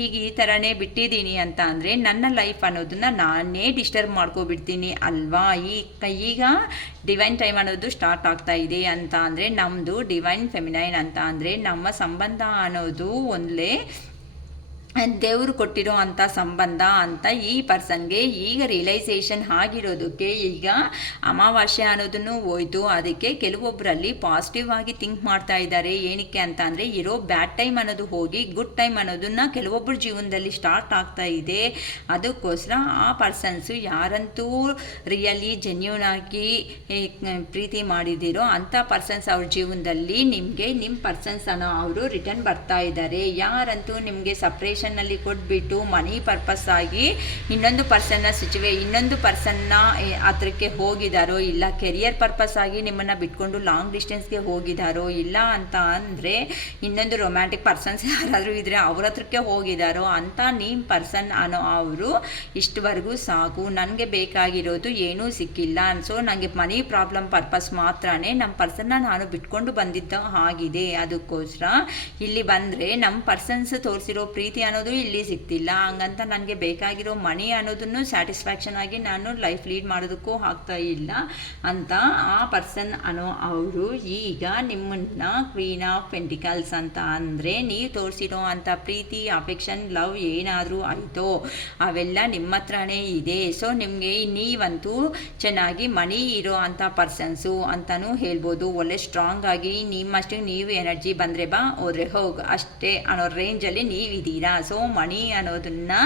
ಈಗ ಈ ಥರನೇ ಬಿಟ್ಟಿದ್ದೀನಿ ಅಂತ ಅಂದರೆ ನನ್ನ ಲೈಫ್ ಅನ್ನೋದನ್ನು ನಾನೇ ಡಿಸ್ಟರ್ಬ್ ಮಾಡ್ಕೊಬಿಡ್ತೀನಿ ಅಲ್ವಾ. ಈಗ ಡಿವೈನ್ ಟೈಮ್ ಅನ್ನೋದು ಸ್ಟಾರ್ಟ್ ಆಗ್ತಾ ಇದೆ ಅಂತ ಅಂದರೆ ನಮ್ಮದು ಡಿವೈನ್ ಫೆಮಿನೈನ್ ಅಂತ ಅಂದರೆ ನಮ್ಮ ಸಂಬಂಧ ಅನ್ನೋದು ಒಂದೇ ದೇವರು ಕೊಟ್ಟಿರೋ ಅಂಥ ಸಂಬಂಧ ಅಂತ ಈ ಪರ್ಸನ್ಗೆ ಈಗ ರಿಯಲೈಸೇಷನ್ ಆಗಿರೋದಕ್ಕೆ ಈಗ ಅಮಾವಾಸ್ಯೆ ಅನ್ನೋದನ್ನು ಹೋಯ್ತು. ಅದಕ್ಕೆ ಕೆಲವೊಬ್ಬರಲ್ಲಿ ಪಾಸಿಟಿವ್ ಆಗಿ ಥಿಂಕ್ ಮಾಡ್ತಾ ಇದ್ದಾರೆ. ಏನಕ್ಕೆ ಅಂತ ಅಂದರೆ ಇರೋ ಬ್ಯಾಡ್ ಟೈಮ್ ಅನ್ನೋದು ಹೋಗಿ ಗುಡ್ ಟೈಮ್ ಅನ್ನೋದನ್ನು ಕೆಲವೊಬ್ಬರ ಜೀವನದಲ್ಲಿ ಸ್ಟಾರ್ಟ್ ಆಗ್ತಾ ಇದೆ. ಅದಕ್ಕೋಸ್ಕರ ಆ ಪರ್ಸನ್ಸು ಯಾರಂತೂ ರಿಯಲಿ ಜೆನ್ಯೂನ್ ಆಗಿ ಪ್ರೀತಿ ಮಾಡಿದಿರೋ ಅಂಥ ಪರ್ಸನ್ಸ್ ಅವ್ರ ಜೀವನದಲ್ಲಿ ನಿಮಗೆ ನಿಮ್ಮ ಪರ್ಸನ್ಸ್ ಅನ್ನೋ ಅವರು ರಿಟರ್ನ್ ಬರ್ತಾ ಇದ್ದಾರೆ. ಯಾರಂತೂ ನಿಮಗೆ ಸಪ್ರೇಷನ್ ನಲ್ಲಿ ಕೊಟ್ಬಿಟ್ಟು ಮನಿ ಪರ್ಪಸ್ ಆಗಿ ಇನ್ನೊಂದು ಪರ್ಸನ್ನ ಹತ್ರಕ್ಕೆ ಹೋಗಿದಾರೋ, ಇಲ್ಲ ಕೆರಿಯರ್ ಪರ್ಪಸ್ ಆಗಿ ನಿಮ್ಮನ್ನ ಬಿಟ್ಕೊಂಡು ಲಾಂಗ್ ಡಿಸ್ಟೆನ್ಸ್ಗೆ ಹೋಗಿದಾರೋ, ಇಲ್ಲ ಅಂತ ಅಂದರೆ ಇನ್ನೊಂದು ರೊಮ್ಯಾಂಟಿಕ್ ಪರ್ಸನ್ಸ್ ಯಾರಾದರೂ ಇದ್ರೆ ಅವ್ರ ಹತ್ರಕ್ಕೆ ಹೋಗಿದಾರೋ ಅಂತ ನಿಮ್ಮ ಪರ್ಸನ್ ಅನ್ನೋ ಅವರು ಇಷ್ಟವರೆಗೂ ಸಾಕು, ನನಗೆ ಬೇಕಾಗಿರೋದು ಏನೂ ಸಿಕ್ಕಿಲ್ಲ, ಸೊ ನನಗೆ ಮನಿ ಪ್ರಾಬ್ಲಮ್ ಪರ್ಪಸ್ ಮಾತ್ರನೇ ನಮ್ಮ ಪರ್ಸನ್ನ ನಾನು ಬಿಟ್ಕೊಂಡು ಬಂದಿದ್ದ ಆಗಿದೆ. ಅದಕ್ಕೋಸ್ಕರ ಇಲ್ಲಿ ಬಂದರೆ ನಮ್ಮ ಪರ್ಸನ್ಸ್ ತೋರಿಸಿರೋ ಪ್ರೀತಿ ಅನ್ನೋದು ಇಲ್ಲಿ ಸಿಗ್ತಿಲ್ಲ, ಹಂಗಂತ ನನಗೆ ಬೇಕಾಗಿರೋ ಮನಿ ಅನ್ನೋದನ್ನು ಸ್ಯಾಟಿಸ್ಫ್ಯಾಕ್ಷನ್ ಆಗಿ ನಾನು ಲೈಫ್ ಲೀಡ್ ಮಾಡೋದಕ್ಕೂ ಆಗ್ತಾ ಇಲ್ಲ ಅಂತ ಆ ಪರ್ಸನ್ ಅನ್ನೋ ಅವರು ಈಗ ನಿಮ್ಮನ್ನ ಕ್ವೀನ್ ಆಫ್ ಪೆಂಟಿಕಲ್ಸ್ ಅಂತ ಅಂದರೆ ನೀವು ತೋರಿಸಿರೋ ಅಂಥ ಪ್ರೀತಿ ಅಫೆಕ್ಷನ್ ಲವ್ ಏನಾದರೂ ಆಯಿತೋ ಅವೆಲ್ಲ ನಿಮ್ಮ ಹತ್ರನೇ ಇದೆ. ಸೊ ನಿಮಗೆ ನೀವಂತೂ ಚೆನ್ನಾಗಿ ಮನಿ ಇರೋ ಅಂಥ ಪರ್ಸನ್ಸು ಅಂತಲೂ ಹೇಳ್ಬೋದು. ಒಳ್ಳೆ ಸ್ಟ್ರಾಂಗ್ ಆಗಿ ನಿಮ್ಮಷ್ಟು ನೀವು ಎನರ್ಜಿ ಬಂದರೆ ಬಾ, ಹೋದರೆ ಹೋಗು ಅಷ್ಟೇ ಅನ್ನೋ ರೇಂಜಲ್ಲಿ ನೀವಿದ್ದೀರಾ. ಸೊ ಮನಿ ಅನ್ನೋದನ್ನು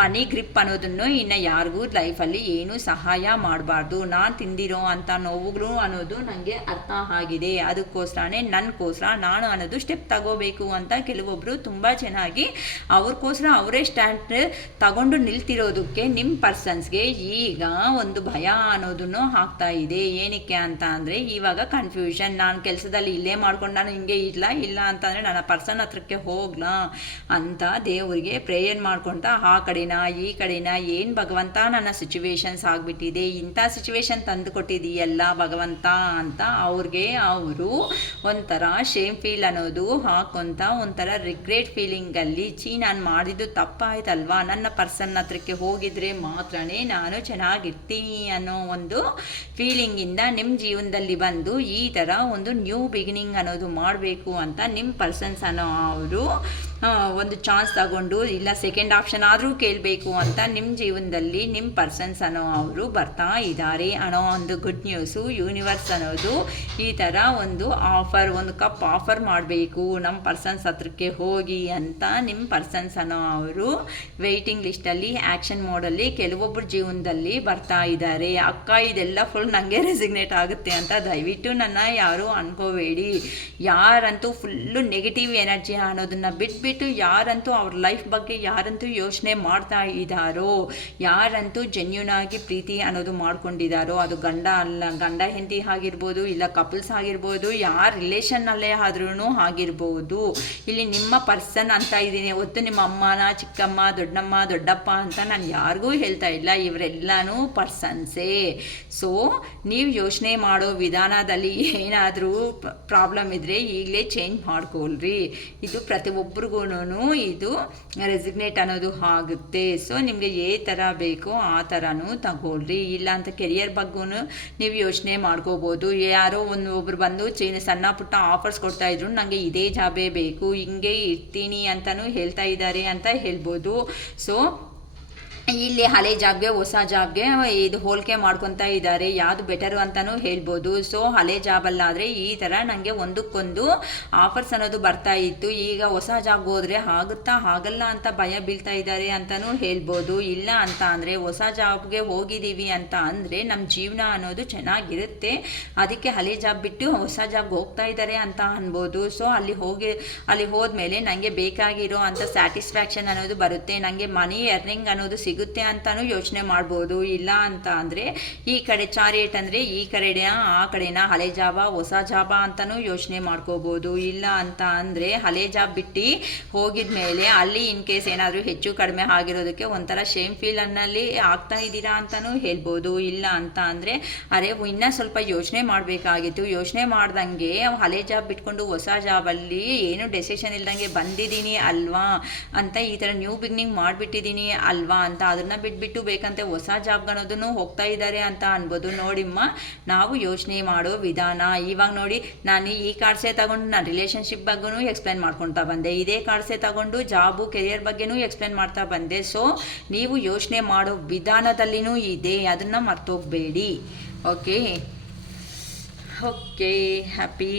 ಮನಿ ಗ್ರಿಪ್ ಅನ್ನೋದನ್ನು ಇನ್ನು ಯಾರಿಗೂ ಲೈಫಲ್ಲಿ ಏನೂ ಸಹಾಯ ಮಾಡಬಾರ್ದು. ನಾನು ತಿಂದಿರೋ ಅಂಥ ನೋವುಗಳು ಅನ್ನೋದು ನನಗೆ ಅರ್ಥ ಆಗಿದೆ. ಅದಕ್ಕೋಸ್ಕರನೇ ನನ್ಗೋಸ್ಕರ ನಾನು ಅನ್ನೋದು ಸ್ಟೆಪ್ ತಗೋಬೇಕು ಅಂತ ಕೆಲವೊಬ್ಬರು ತುಂಬ ಚೆನ್ನಾಗಿ ಅವ್ರಿಗೋಸ್ಕರ ಅವರೇ ಸ್ಟ್ಯಾಂಡ್ ತಗೊಂಡು ನಿಲ್ತಿರೋದಕ್ಕೆ ನಿಮ್ಮ ಪರ್ಸನ್ಸ್ಗೆ ಈಗ ಒಂದು ಭಯ ಅನ್ನೋದನ್ನು ಆಗ್ತಾ ಇದೆ. ಏನಕ್ಕೆ ಅಂತ ಅಂದರೆ ಇವಾಗ ಕನ್ಫ್ಯೂಷನ್, ನಾನು ಕೆಲಸದಲ್ಲಿ ಇಲ್ಲೇ ಮಾಡ್ಕೊಂಡು ನಾನು ಹಿಂಗೆ ಇಲ್ಲ ಅಂತಂದರೆ ನನ್ನ ಪರ್ಸನ್ ಹತ್ರಕ್ಕೆ ಹೋಗ್ಲಾ ಅಂತ ದೇವರಿಗೆ ಪ್ರೇಯರ್ ಮಾಡ್ಕೊಳ್ತಾ ಆ ಕಡೆನ ಈ ಕಡೆನ ಏನು ಭಗವಂತ ನನ್ನ ಸಿಚುವೇಶನ್ಸ್ ಆಗಿಬಿಟ್ಟಿದೆ, ಇಂಥ ಸಿಚುವೇಶನ್ ತಂದು ಕೊಟ್ಟಿದೆಯಲ್ಲ ಭಗವಂತ ಅಂತ ಅವ್ರಿಗೆ ಅವರು ಒಂಥರ ಶೇಮ್ ಫೀಲ್ ಅನ್ನೋದು ಹಾಕೊಂತ ಒಂಥರ ರಿಗ್ರೆಟ್ ಫೀಲಿಂಗಲ್ಲಿ ನಾನು ಮಾಡಿದ್ದು ತಪ್ಪಾಯ್ತಲ್ವಾ, ನನ್ನ ಪರ್ಸನ್ ಹತ್ರಕ್ಕೆ ಹೋಗಿದ್ರೆ ಮಾತ್ರನೇ ನಾನು ಚೆನ್ನಾಗಿರ್ತೀನಿ ಅನ್ನೋ ಒಂದು ಫೀಲಿಂಗಿಂದ ನಿಮ್ಮ ಜೀವನದಲ್ಲಿ ಬಂದು ಈ ಥರ ಒಂದು ನ್ಯೂ ಬಿಗಿನಿಂಗ್ ಅನ್ನೋದು ಮಾಡಬೇಕು ಅಂತ ನಿಮ್ಮ ಪರ್ಸನ್ಸ್ ಅನ್ನೋ ಅವರು ಒಂದು ಚಾನ್ಸ್ ತಗೊಂಡು ಇಲ್ಲ ಸೆಕೆಂಡ್ ಆಪ್ಷನ್ ಆದರೂ ಕೇಳಬೇಕು ಅಂತ ನಿಮ್ಮ ಜೀವನದಲ್ಲಿ ನಿಮ್ಮ ಪರ್ಸನ್ಸ್ ಅನ್ನೋ ಅವರು ಬರ್ತಾ ಇದ್ದಾರೆ ಅನ್ನೋ ಒಂದು ಗುಡ್ ನ್ಯೂಸು. ಯೂನಿವರ್ಸ್ ಅನ್ನೋದು ಈ ಥರ ಒಂದು ಆಫರ್, ಒಂದು ಕಪ್ ಆಫರ್ ಮಾಡಬೇಕು ನಮ್ಮ ಪರ್ಸನ್ಸ್ ಹತ್ರಕ್ಕೆ ಹೋಗಿ ಅಂತ ನಿಮ್ಮ ಪರ್ಸನ್ಸ್ ಅನ್ನೋ ಅವರು ವೆಯ್ಟಿಂಗ್ ಲಿಸ್ಟಲ್ಲಿ ಆ್ಯಕ್ಷನ್ ಮೋಡಲ್ಲಿ ಕೆಲವೊಬ್ಬರ ಜೀವನದಲ್ಲಿ ಬರ್ತಾ ಇದ್ದಾರೆ. ಅಕ್ಕ ಇದೆಲ್ಲ ಫುಲ್ ನನಗೆ ರೆಸಿಗ್ನೇಟ್ ಆಗುತ್ತೆ ಅಂತ ದಯವಿಟ್ಟು ನನ್ನ ಯಾರೂ ಅನ್ಕೋಬೇಡಿ. ಯಾರಂತೂ ಫುಲ್ಲು ನೆಗೆಟಿವ್ ಎನರ್ಜಿ ಅನ್ನೋದನ್ನು ಬಿಟ್ಬಿಟ್ಟು ಯಾರಂತೂ ಅವ್ರ ಲೈಫ್ ಬಗ್ಗೆ ಯಾರಂತೂ ಯೋಚನೆ ಮಾಡ್ತಾ ಇದ್ದಾರೋ, ಯಾರಂತೂ ಜೆನ್ಯೂನ್ ಆಗಿ ಪ್ರೀತಿ ಅನ್ನೋದು ಮಾಡ್ಕೊಂಡಿದ್ದಾರೋ, ಅದು ಗಂಡ ಹೆಂಡತಿ ಆಗಿರ್ಬೋದು, ಇಲ್ಲ ಕಪಲ್ಸ್ ಆಗಿರ್ಬೋದು, ಯಾರ ರಿಲೇಷನ್ನಲ್ಲೇ ಆದ್ರೂ ಆಗಿರ್ಬೋದು. ಇಲ್ಲಿ ನಿಮ್ಮ ಪರ್ಸನ್ ಅಂತ ಇದ್ದೀನಿ ಹೊತ್ತು ನಿಮ್ಮ ಅಮ್ಮನ, ಚಿಕ್ಕಮ್ಮ, ದೊಡ್ಡಮ್ಮ, ದೊಡ್ಡಪ್ಪ ಅಂತ ನಾನು ಯಾರಿಗೂ ಹೇಳ್ತಾ ಇಲ್ಲ, ಇವರೆಲ್ಲನೂ ಪರ್ಸನ್ಸೇ. ಸೊ ನೀವು ಯೋಚನೆ ಮಾಡೋ ವಿಧಾನದಲ್ಲಿ ಏನಾದರೂ ಪ್ರಾಬ್ಲಮ್ ಇದ್ದರೆ ಈಗಲೇ ಚೇಂಜ್ ಮಾಡ್ಕೊಳ್ರಿ. ಇದು ಪ್ರತಿಯೊಬ್ಬರಿಗೂ ಇದು ರೆಸಿಗ್ನೇಟ್ ಅನ್ನೋದು ಆಗುತ್ತೆ. ಸೊ ನಿಮಗೆ ಏ ಥರ ಬೇಕೋ ಆ ಥರನೂ ತಗೊಳ್ರಿ. ಇಲ್ಲ ಅಂತ ಕೆರಿಯರ್ ಬಗ್ಗೂ ನೀವು ಯೋಚನೆ ಮಾಡ್ಕೋಬೋದು. ಯಾರೋ ಒಬ್ಬರು ಬಂದು ಸಣ್ಣ ಪುಟ್ಟ ಆಫರ್ಸ್ ಕೊಡ್ತಾಯಿದ್ರು, ನನಗೆ ಇದೇ ಜಾಬೇ ಬೇಕು, ಹಿಂಗೆ ಇರ್ತೀನಿ ಅಂತಲೂ ಹೇಳ್ತಾ ಇದ್ದಾರೆ ಅಂತ ಹೇಳ್ಬೋದು. ಸೊ ಇಲ್ಲಿ ಹಳೆ ಜಾಬ್ಗೆ ಹೊಸ ಜಾಬ್ಗೆ ಇದು ಹೋಲಿಕೆ ಮಾಡ್ಕೊತಾ ಇದ್ದಾರೆ, ಯಾವುದು ಬೆಟರು ಅಂತಲೂ ಹೇಳ್ಬೋದು. ಸೊ ಹಳೆ ಜಾಬಲ್ಲಾದರೆ ಈ ಥರ ನನಗೆ ಒಂದಕ್ಕೊಂದು ಆಫರ್ಸ್ ಅನ್ನೋದು ಬರ್ತಾ ಇತ್ತು, ಈಗ ಹೊಸ ಜಾಬ್ಗೆ ಹೋದರೆ ಆಗುತ್ತಾ ಆಗಲ್ಲ ಅಂತ ಭಯ ಬೀಳ್ತಾ ಇದ್ದಾರೆ ಅಂತಲೂ ಹೇಳ್ಬೋದು. ಇಲ್ಲ ಅಂತ ಅಂದರೆ ಹೊಸ ಜಾಬ್ಗೆ ಹೋಗಿದ್ದೀವಿ ಅಂತ ಅಂದರೆ ನಮ್ಮ ಜೀವನ ಅನ್ನೋದು ಚೆನ್ನಾಗಿರುತ್ತೆ, ಅದಕ್ಕೆ ಹಳೆ ಜಾಬ್ ಬಿಟ್ಟು ಹೊಸ ಜಾಬ್ಗೆ ಹೋಗ್ತಾ ಇದ್ದಾರೆ ಅಂತ ಅನ್ಬೋದು. ಸೊ ಅಲ್ಲಿ ಹೋದ್ಮೇಲೆ ನನಗೆ ಬೇಕಾಗಿರೋ ಅಂಥ ಸ್ಯಾಟಿಸ್ಫ್ಯಾಕ್ಷನ್ ಅನ್ನೋದು ಬರುತ್ತೆ, ನನಗೆ ಮನಿ ಎರ್ನಿಂಗ್ ಅನ್ನೋದು ಸಿಗುತ್ತೆ ಅಂತಾನು ಯೋಚನೆ ಮಾಡ್ಬೋದು. ಇಲ್ಲ ಅಂತ ಅಂದರೆ ಈ ಕಡೆ ಚಾರಿಯೇಟ್ ಅಂದರೆ ಈ ಕಡೆ ಆ ಕಡೆನ ಹಳೆ ಜಾಬ ಹೊಸ ಜಾಬ ಅಂತಲೂ ಯೋಚನೆ ಮಾಡ್ಕೋಬೋದು. ಇಲ್ಲ ಅಂತ ಅಂದರೆ ಹಳೆ ಜಾಬ್ ಬಿಟ್ಟು ಹೋಗಿದ ಮೇಲೆ ಅಲ್ಲಿ ಇನ್ ಕೇಸ್ ಏನಾದರೂ ಹೆಚ್ಚು ಕಡಿಮೆ ಆಗಿರೋದಕ್ಕೆ ಒಂಥರ ಶೇಮ್ ಫೀಲ್ ಅನ್ನಲ್ಲಿ ಆಗ್ತಾ ಇದ್ದೀರಾ ಅಂತಲೂ ಹೇಳ್ಬೋದು. ಇಲ್ಲ ಅಂತ ಅಂದರೆ ಇನ್ನೂ ಸ್ವಲ್ಪ ಯೋಚನೆ ಮಾಡಬೇಕಾಗಿತ್ತು, ಯೋಚನೆ ಮಾಡ್ದಂಗೆ ಹಳೆ ಜಾಬ್ ಬಿಟ್ಕೊಂಡು ಹೊಸ ಜಾಬಲ್ಲಿ ಏನು ಡೆಸಿಷನ್ ಇಲ್ದಂಗೆ ಬಂದಿದ್ದೀನಿ ಅಲ್ವಾ ಅಂತ, ಈ ಥರ ನ್ಯೂ ಬಿಗ್ನಿಂಗ್ ಮಾಡಿಬಿಟ್ಟಿದ್ದೀನಿ ಅಲ್ವಾ ಅಂತ ಅದನ್ನು ಬಿಟ್ಬಿಟ್ಟು ಬೇಕಂತೆ ಹೊಸ ಜಾಬ್ಗಳನ್ನೋದನ್ನು ಹೋಗ್ತಾ ಇದ್ದಾರೆ ಅಂತ ಅನ್ಬೋದು. ನೋಡಿಮ್ಮ, ನಾವು ಯೋಚನೆ ಮಾಡೋ ವಿಧಾನ. ಇವಾಗ ನೋಡಿ, ನಾನು ಈ ಕಾರ್ಡ್ಸೇ ತಗೊಂಡು ನಾನು ರಿಲೇಷನ್ಶಿಪ್ ಬಗ್ಗೆನೂ ಎಕ್ಸ್ಪ್ಲೇನ್ ಮಾಡ್ಕೊತಾ ಬಂದೆ, ಇದೇ ಕಾರ್ಡ್ಸೇ ತಗೊಂಡು ಜಾಬು ಕೆರಿಯರ್ ಬಗ್ಗೆನೂ ಎಕ್ಸ್ಪ್ಲೇನ್ ಮಾಡ್ತಾ ಬಂದೆ. ಸೊ ನೀವು ಯೋಚನೆ ಮಾಡೋ ವಿಧಾನದಲ್ಲಿನೂ ಇದೆ, ಅದನ್ನು ಮರ್ತೋಗಬೇಡಿ. Okay happy.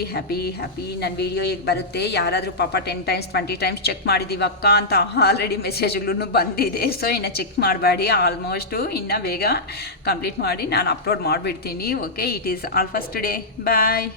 ನನ್ನ ವಿಡಿಯೋ ಈಗ ಬರುತ್ತೆ, ಯಾರಾದರೂ ಪಾಪ 10 times 20 times ಚೆಕ್ ಮಾಡಿದ್ದೀವಿ ಅಕ್ಕ ಅಂತ ಆಲ್ರೆಡಿ ಮೆಸೇಜ್ಗಳೂ ಬಂದಿದೆ. ಸೊ ಇನ್ನು ಚೆಕ್ ಮಾಡಬೇಡಿ, ಆಲ್ಮೋಸ್ಟು ಇನ್ನು ಬೇಗ ಕಂಪ್ಲೀಟ್ ಮಾಡಿ ನಾನು ಅಪ್ಲೋಡ್ ಮಾಡಿಬಿಡ್ತೀನಿ. Okay, it is all first day. Bye.